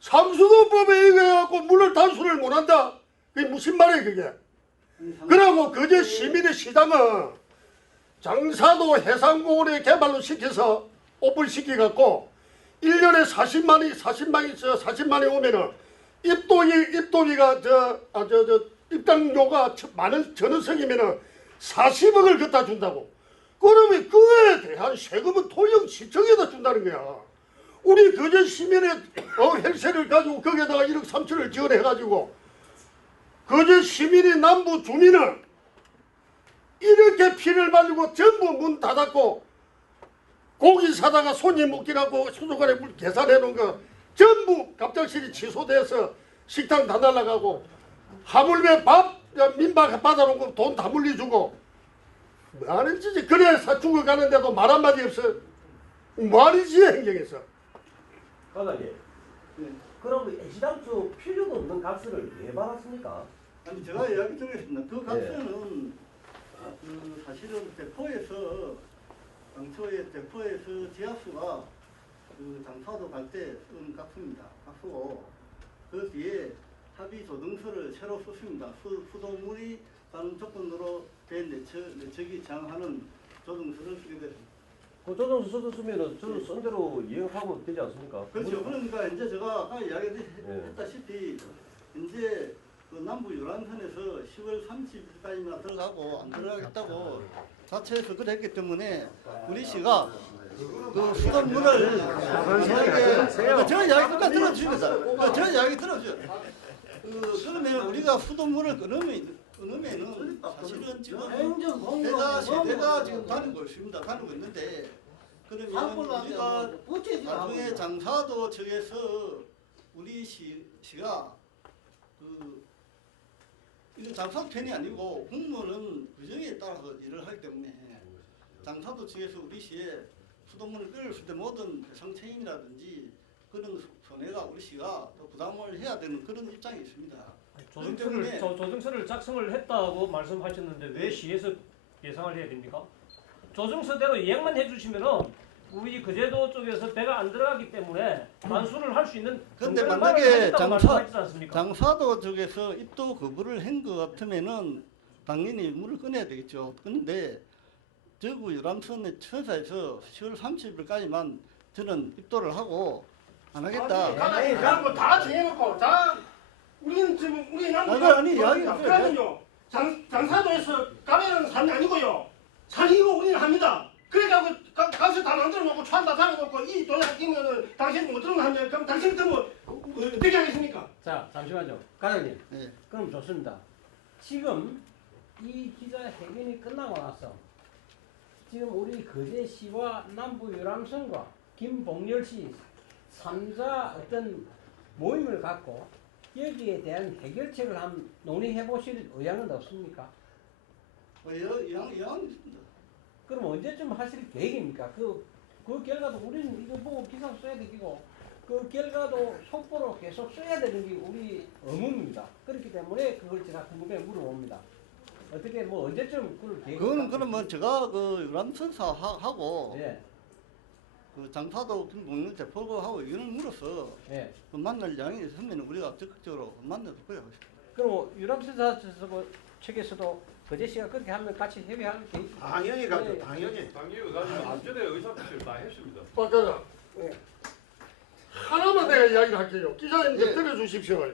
상수도법에 이거 해갖고 물을 단수를 못한다. 그게 무슨 말이야 그게. 그러고 그제 시민의 시장은 장사도 해상공원에 개발로 시켜서 오픈시켜갖고 1년에 40만이 오면은 입도비가 입당료가 많은 전원성이면은 40억을 갖다 준다고. 그러면 그에 대한 세금은 토영시청에다 준다는 거야. 우리 그제 시민의 헬세를 가지고 거기에다가 1억 3천을 지원해가지고 그제 시민이 남부 주민은 이렇게 피를 말리고 전부 문 닫았고 고기 사다가 손님 먹기라고 수족관에 물 계산해 놓은 거 전부 갑작스레 취소돼서 식당 다 날라가고 하물며 밥 민박 받아놓은 거 돈 다 물려주고 뭐하는 짓이. 그래서 죽어가는데도 말 한마디 없어. 뭐하는 짓이야 행정에서. 과장님, 그럼 애시당초 필요도 없는 각서를 왜 받았습니까? 아니 제가 이야기 드리겠습니다. 그 각서는 사실은 대포에서 당초에 대포에서 지하수가 장사도 갈 때 쓴 각서입니다. 각서고 그 뒤에 합의 조정서를 새로 썼습니다. 수도물이 가는 조건으로 된 내척이 제한하는 조정서를 쓰게 됐습니다. 그 조정서 쓰면은 저는 쓴 대로 이행하면 되지 않습니까? 그렇죠. 그러니까 이제 제가 아까 이야기했다시피 이제 그 남부 유람선에서 10월 30일까지나 들어가고 안 들어가겠다고 자체에서 그랬기 때문에 우리 시가 그 수돗물을 저 이야기 끝까지 들어주겠다. 저 이야기 들어줘. 그러면 우리가 수돗물을 끊으면은 사실은 지금 배가 세대가 지금 다니고 있습니다. 다니고 있는데 그러면 우리가 나중에 장사도 측에서 우리 시가 이건 장사도 편이 아니고 공무원은 규정에 따라서 일을 하기 때문에 장사도 측에서 우리 시에 수돗물을 끌었을 때 모든 배상책임이라든지 그런 손해가 우리 시가 또 부담을 해야 되는 그런 입장이 있습니다. 조정서를 작성을 했다고 말씀하셨는데 왜 시에서 예상을 해야 됩니까? 조정서대로 이행만 해주시면은 우리 거제도 쪽에서 배가 안 들어가기 때문에 반수를 할 수 있는 근데 근거를 만약에 마련하겠다고 말씀하시지 않습니까? 장사도 쪽에서 입도 거부를 한 것 같으면은 당연히 물을 끊어야 되겠죠. 그런데 저구 유람선의 처사에서 10월 30일까지만 저는 입도를 하고 안 하겠다. 아니, 그거 다 정해놓고, 자, 우리는 지금, 우리 아니, 이야기가 그러면요, 장사도에서 가면은 산이 아니고요. 산이고 우리는 합니다. 그러니까 가서 다 만들어 놓고, 차 다 달아놓고, 이 도약이면은 당신이 못 들은 하면, 그럼 당신부터 뭐, 어떻게 하겠습니까? 자, 잠시만요. 과장님. 네. 그럼 좋습니다. 지금 이 기자 회견이 끝나고 나서 지금 우리 거제시와 남부 유람선과 김봉열시 3자 어떤 모임을 갖고 여기에 대한 해결책을 한번 논의해 보실 의향은 없습니까? 의향 있습니다. 그럼 언제쯤 하실 계획입니까? 그 결과도 우리는 이거 보고 기사 써야 되고 그 결과도 속보로 계속 써야 되는 게 우리 의무입니다. 그렇기 때문에 그걸 제가 궁금해 물어봅니다. 어떻게 뭐 언제쯤 그걸 계획? 그거는 그러면 제가 그 유람선사하고 예. 그 장사도 김봉열 대표하고 의견을 물어서 예. 그 만날 양이 있으면 우리가 적극적으로 만나서 그래 하겠습니다. 그럼 유람선사 측에서도 거제시가 그렇게 하면 같이 협의할 계획? 당연히 가죠. 예. 당연히. 안전에 의사표시를 다 했습니다. 박과장, 하나만 내가 이야기를 할게요. 기자님들 들어주십시오.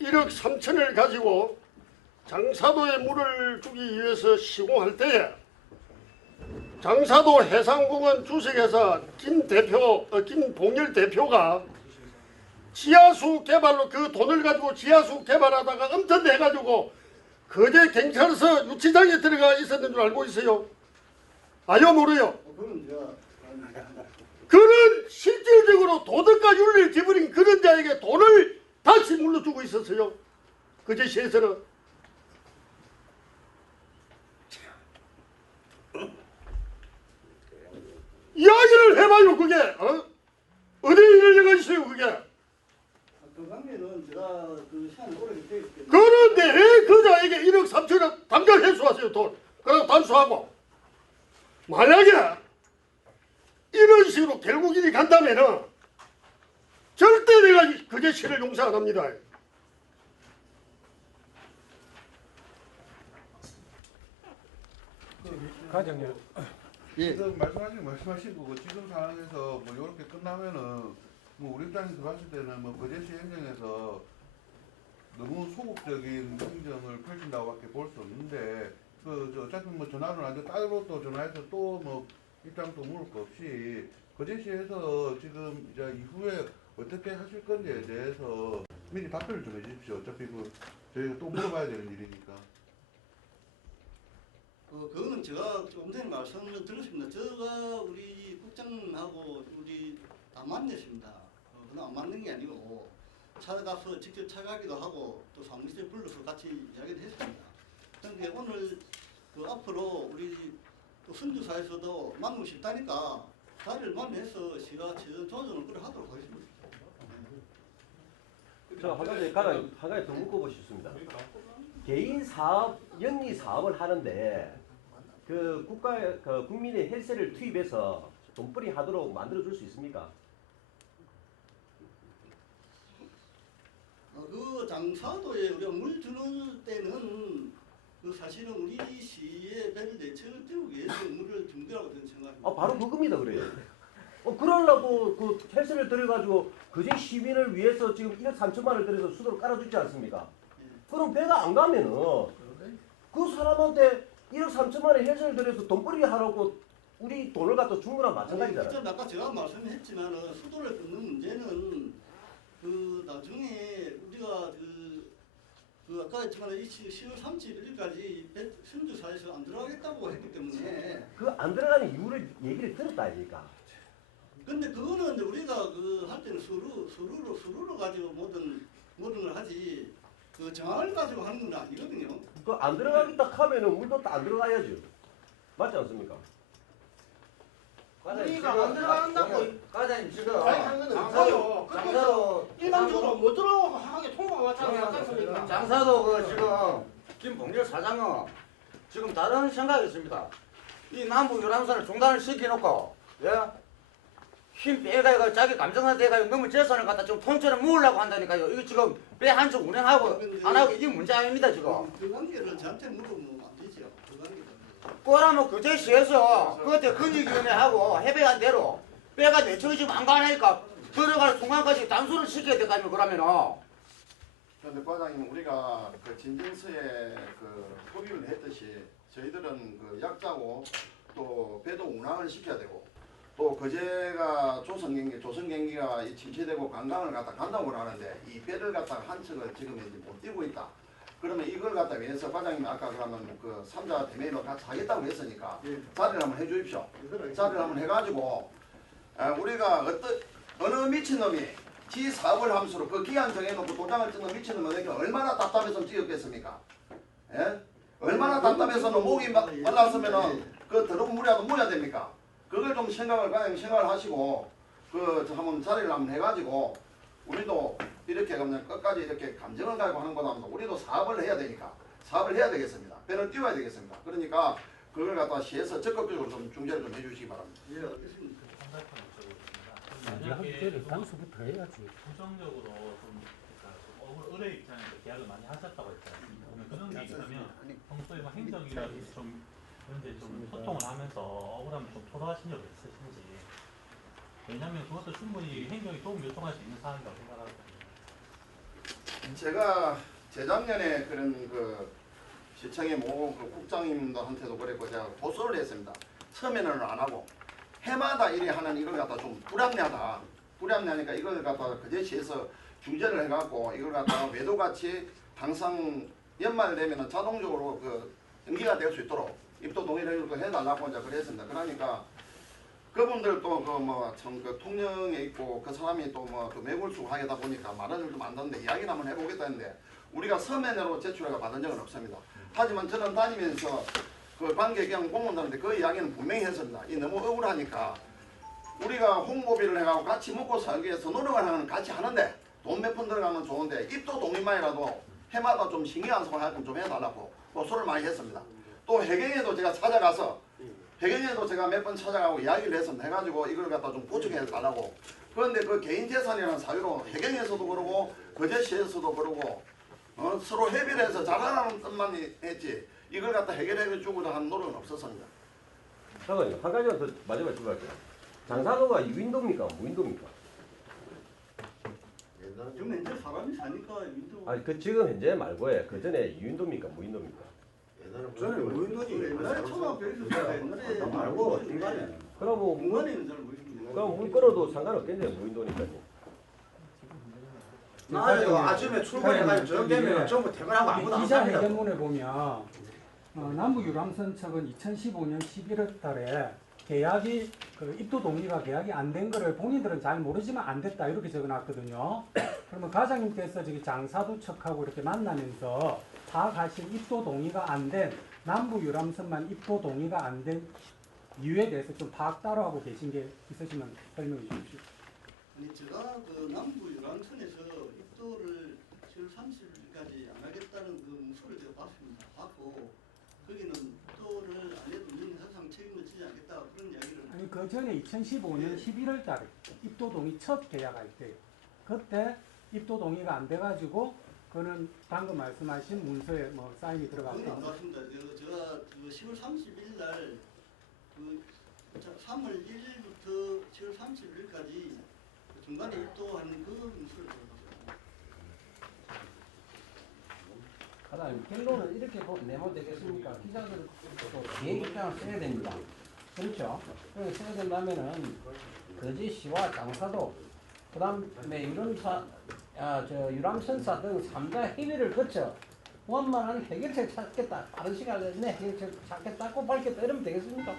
1억 3천을 가지고 장사도에 물을 주기 위해서 시공할 때에 장사도 해상공원 주식회사 김봉열 대표가 지하수 개발로 그 돈을 가지고 지하수 개발하다가 엄천해가지고 거제 경찰서 유치장에 들어가 있었는 줄 알고 있어요? 아요 모르요? 그런 실질적으로 도덕과 윤리를 지버린 그런 자에게 돈을 다시 물러주고 있었어요. 거제시에서는. 이야기를 해봐요. 그게 어디 있는 얘가 있어요. 그게. 그 방면은 제가 그 시간이 오래 됐기 때문에. 그런데 왜 그 자에게 1억 3천을 당장 회수하세요. 돈. 그럼 단수하고. 만약에 이런 식으로 결국 일이 간다면은 절대 내가 거제시를 용서 안 합니다. 과장님. 예. 지금 말씀하신 거고 지금 상황에서 뭐 이렇게 끝나면은 뭐 우리 입장에서 봤을 때는 뭐 거제시 행정에서 너무 소극적인 행정을 펼친다고밖에 볼 수 없는데 어차피 뭐 전화는 안 돼 따로 또 전화해서 또 뭐 입장도 물을 거 없이 거제시에서 지금 이제 이후에 어떻게 하실 건지에 대해서 미리 답변을 좀 해주십시오. 어차피 저희가 또 물어봐야 되는 일이니까. 그거는 제가 조금 전에 말씀을 드렸습니다. 제가 우리 국장하고 우리 다 만났습니다. 그냥 안 맞는 게 아니고 찾아가서 직접 찾아가기도 하고 또 사무실에 불러서 같이 이야기를 했습니다. 그런데 오늘 그 앞으로 우리 또 선주사에서도 만나고 싶다니까 자리를 만나서 시가 최선 조정을 하도록 하겠습니다. 저 한 가지 더 묻고 싶습니다. 개인 사업, 영리 사업을 하는데 그 국민의 헬스를 투입해서 돈벌이 하도록 만들어 줄 수 있습니까? 그 장사도에 우리가 물 주는 때는 그 사실은 우리 시의 배를 대책을 띄우기 위해서 물을 준 거라고 저는 생각합니다. 바로 그겁니다, 그래요. 그러려고 그 헬스를 들여가지고 거제 시민을 위해서 지금 1억 3천만 원을 들여서 수도를 깔아주지 않습니까? 그럼 배가 안 가면은 그 사람한테 1억 3천만 원 해서를 들여서 돈벌이 하라고 우리 돈을 갖다 준 거랑 마찬가지잖아요. 일단 아까 제가 말씀했지만 수도를 끊는 문제는 그 나중에 우리가 그 아까 했지만 10월 31일까지 신주사에서 안 들어가겠다고 했기 때문에 그 안 들어가는 이유를 얘기를 들었다 아닙니까? 근데 그거는 이제 우리가 그 할 때는 수루로 가지고 모든 걸 하지 그 정황을 가지고 하는 건 아니거든요. 그 안 들어가겠다 하면은 우리도 안 들어가야죠. 맞지 않습니까? 우리가 안 들어간다고 과장님 지금 장사도 장사도 일반적으로 못 들어가고 하게 통과가 왔잖아요. 장사도 그 지금 김봉렬 사장은 지금 다른 생각이 있습니다. 이 남부 유람선을 중단을 시켜놓고 예? 힘 빼가지고 자기 감정사 돼가지고 너무 재산을 갖다 좀 통째로 모으려고 한다니까요. 이거 지금 배 한쪽 운행하고 안 하고 이게 문제 아닙니다 지금. 그 관계를 저한테 물어보면 안 되죠. 그 관계를. 꼬라면 그제시에서 그때 근육위원회하고 협의한 대로 배가 내 쪽이 지금 안 가니까 들어갈 순간까지 단수를 시켜야 될 거 아닙니까 그러면은. 그런데 과장님 우리가 그 진정서에 그 합의를 했듯이 저희들은 그 약자고 또 배도 운항을 시켜야 되고 또 그제가 조선경기가 침체되고 관광을 갖다 간다고 하는데 이 배를 갖다가 한 척을 지금 이제 못 뛰고 있다. 그러면 이걸 갖다 위해서 과장님 아까 그러면 그 3자 대면으로 같이 하겠다고 했으니까 자리를 한번 해주십시오. 자리를 한번 해가지고 우리가 어느 미친놈이 지 사업을 함수로 그 기한 정해놓고 도장을 찍는 미친놈에게 얼마나 답답해서 찍었겠습니까? 예? 얼마나 답답해서는 목이 말랐으면은 그 더러운 물이라도 모여야 됩니까? 그걸 좀 과장님 생각을 하시고 그 한번 자리를 한번 해가지고 우리도 이렇게 그냥 끝까지 이렇게 감정을 가지고 하는 것보다 우리도 사업을 해야 되니까 사업을 해야 되겠습니다. 배를 띄워야 되겠습니다. 그러니까 그걸 갖다 시에서 적극적으로 좀 중재를 좀 해주시기 바랍니다. 예, 알겠습니다. 만약에 단수부터 해야지. 부정적으로 좀 그러니까 의뢰 입장에서 계약을 많이 하셨다고 했잖아요. 그러면 그런 게 있으면 평소에 막 행정이라든지 좀 그런데 좀 소통을 하면서 억울하면 좀 토로하신 적 있으신지. 왜냐하면 그것도 충분히 행정이 도움 요청할 수 있는 사항이라고 생각하거든요. 제가 재작년에 그런 그 시청의 모 그 국장님들한테도 그랬고 제가 고소를 했습니다. 처음에는 안 하고 해마다 이래 하는 이걸 갖다 좀 불합리하다. 불합리하니까 이걸 갖다 그제시에서 중재를 해갖고 이걸 갖다 외도같이 항상 연말 되면은 자동적으로 그 연기가 될 수 있도록 입도 동의를 해달라고 이제 그랬습니다. 그러니까 그분들도 그 뭐 참 그 통영에 있고 그 사람이 또 뭐 또 매골수고 하다 보니까 말을 좀 안 듣는데 이야기를 한번 해보겠다 했는데 우리가 서면으로 제출해가 받은 적은 없습니다. 하지만 저는 다니면서 그 관계기관 공무원들한테 그 이야기는 분명히 했습니다. 이 너무 억울하니까 우리가 홍보비를 해가지고 같이 먹고 살기 위해서 노력을 하는 같이 하는데 돈 몇 푼 들어가면 좋은데 입도 동의만이라도 해마다 좀 신경 안 쓰고 하여튼 좀 해달라고 고소를 많이 했습니다. 또 해경에도 제가 찾아가서 해경에도 제가 몇 번 찾아가고 이야기를 했습니다. 해가지고 이걸 갖다 좀 보충해 달라고. 그런데 그 개인 재산이라는 사유로 해경에서도 그러고 거제시에서도 그러고 서로 협의를 해서 잘하라는 뜻만 했지 이걸 갖다 해결해 주고자 하는 노력은 없었습니다. 잠깐만요. 한 가지만 더 마지막에 질문할게요. 장사도가 유인도입니까? 무인도입니까? 지금 현재 사람이 사니까 민도. 아니 그 지금 현재 말고에 그 전에 유인도입니까? 무인도입니까? 저는 무인도지 옛날에 초등학교 있었어요. 옛날에 말고 중간에. 그럼 뭐 중간에는 잘 모르겠는데. 그럼 물 끌어도 상관없겠네요. 무인도니까요. 나도 아침에 출근해가지고 저녁 되면 전부 퇴근하고 아무도 안 삽니다. 기자회견문에 보면 남부 유람선측은 2015년 11월 달에 계약이 그 입도 동의가 계약이 안 된 거를 본인들은 잘 모르지만 안 됐다 이렇게 적어놨거든요. 그러면 과장님께서 저기 장사도 측하고 이렇게 만나면서 파악하신 입도 동의가 안 된 남부 유람선만 입도 동의가 안 된 이유에 대해서 좀 파악 따로 하고 계신 게 있으시면 설명해 주십시오. 아니 제가 그 남부 유람선에서 입도를 10월 30일까지 안 하겠다는 그 문서를 제가 봤습니다. 봤고 거기는 입도를 안 해도 우리는 항상 책임을 지지 않겠다 그런 이야기를. 아니 그 전에 2015년 11월 달에 입도 동의 첫 계약할 때 그때 입도 동의가 안 돼가지고 그는 방금 말씀하신 문서에 뭐 사인이 들어갔고. 그건 안 봤습니다. 제가 그 10월 30일 날그 3월 1일부터 10월 30일까지 중간에 입도하는 그 문서를 봤습니다. 그다음에 결론은 이렇게 내면 되겠습니까? 기자들도 계획 입장을 써야 됩니다. 그렇죠? 그렇게 써야 된다면은 거제시와 장사도 그다음에 유람선사 등 3자 협의를 거쳐 원만한 해결책 찾겠다. 빠른 시간 내에 해결책 찾겠다고 밝혔다. 이러면 되겠습니까?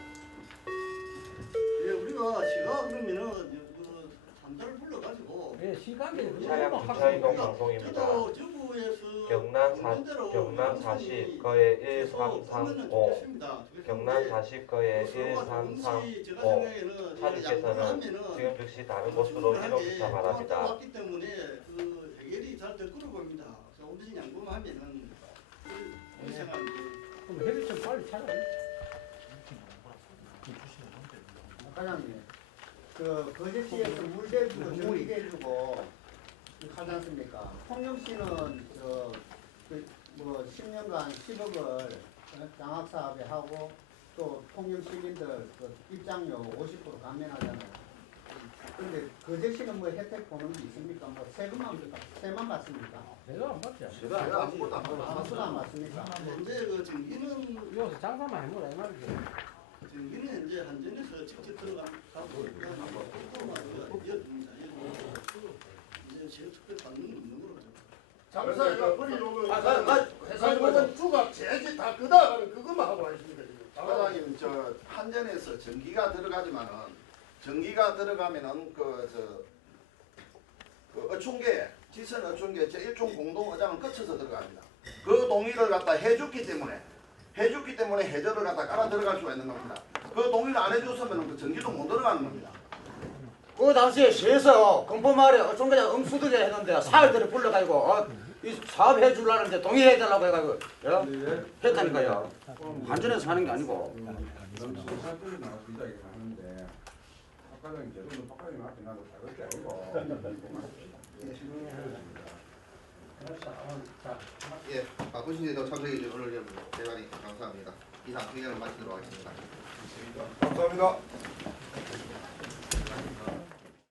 예, 우리가 시가 그러면은 그 삼자를 불러가지고 예, 시간이 차량 주차이동 방송입니다. 저도 저구에서 경남 40거에 1335 경남 40거에 1335 차주께서는 지금 즉시 다른 곳으로 이동 주차 바랍니다. 왔기 때문에 그 해결이 잘 될 거로 봅니다. 그래서 오늘 양보하면은 우리 생활 그럼 해결책 빨리 찾아야 과장님, 그 거제시에서 물 대주고 전기 대주고 하지 않습니까? 홍영씨는 뭐 10년간 10억을 장학 사업에 하고 또 통영 시민들 그 입장료 50% 감면하잖아요. 그런데 거제시는 뭐 혜택 보는 게 있습니까? 뭐 세만 받습니까? 제가 안 받죠. 제가 아무것도 안 받습니까? 현재 그 전기는 여기서 장사만 해보라 이 말이죠. 전기는 이제 한전에서 직접 들어가고 이어집니다. 이제 제일 특별 받는 게 없는 거로 가죠. 장사가 버리려고 회사는 주가 제지 다 그다가는 그것만 하고 하십니까 지금. 사장님 저 한전에서 전기가 들어가지만은 전기가 들어가면은 그 어촌계 지선 어촌계 제1촌 공동 의장을 거쳐서 들어갑니다. 그 동의를 갖다 해줬기 때문에 해저를 갖다 깔아 들어갈 수가 있는 겁니다. 그 동의를 안 해줬으면 그 전기도 못 들어가는 겁니다. 그 당시에 시에서 금포마을에 어촌계장 응수들이 했는데 사회들을 불러가지고 이 사업 해주려는데 동의해달라고 해가지고 했다니까요. 한전에서 하는 게 아니고. 사건이 나와서 이야기를 하는데 박과장님 제대로 박과장님 앞에 나도 다를 게 아니고 예, 바쁘신 데도 참석해 주신 오늘 대단히 감사합니다. 이상 의견을 마치도록 하겠습니다. 감사합니다.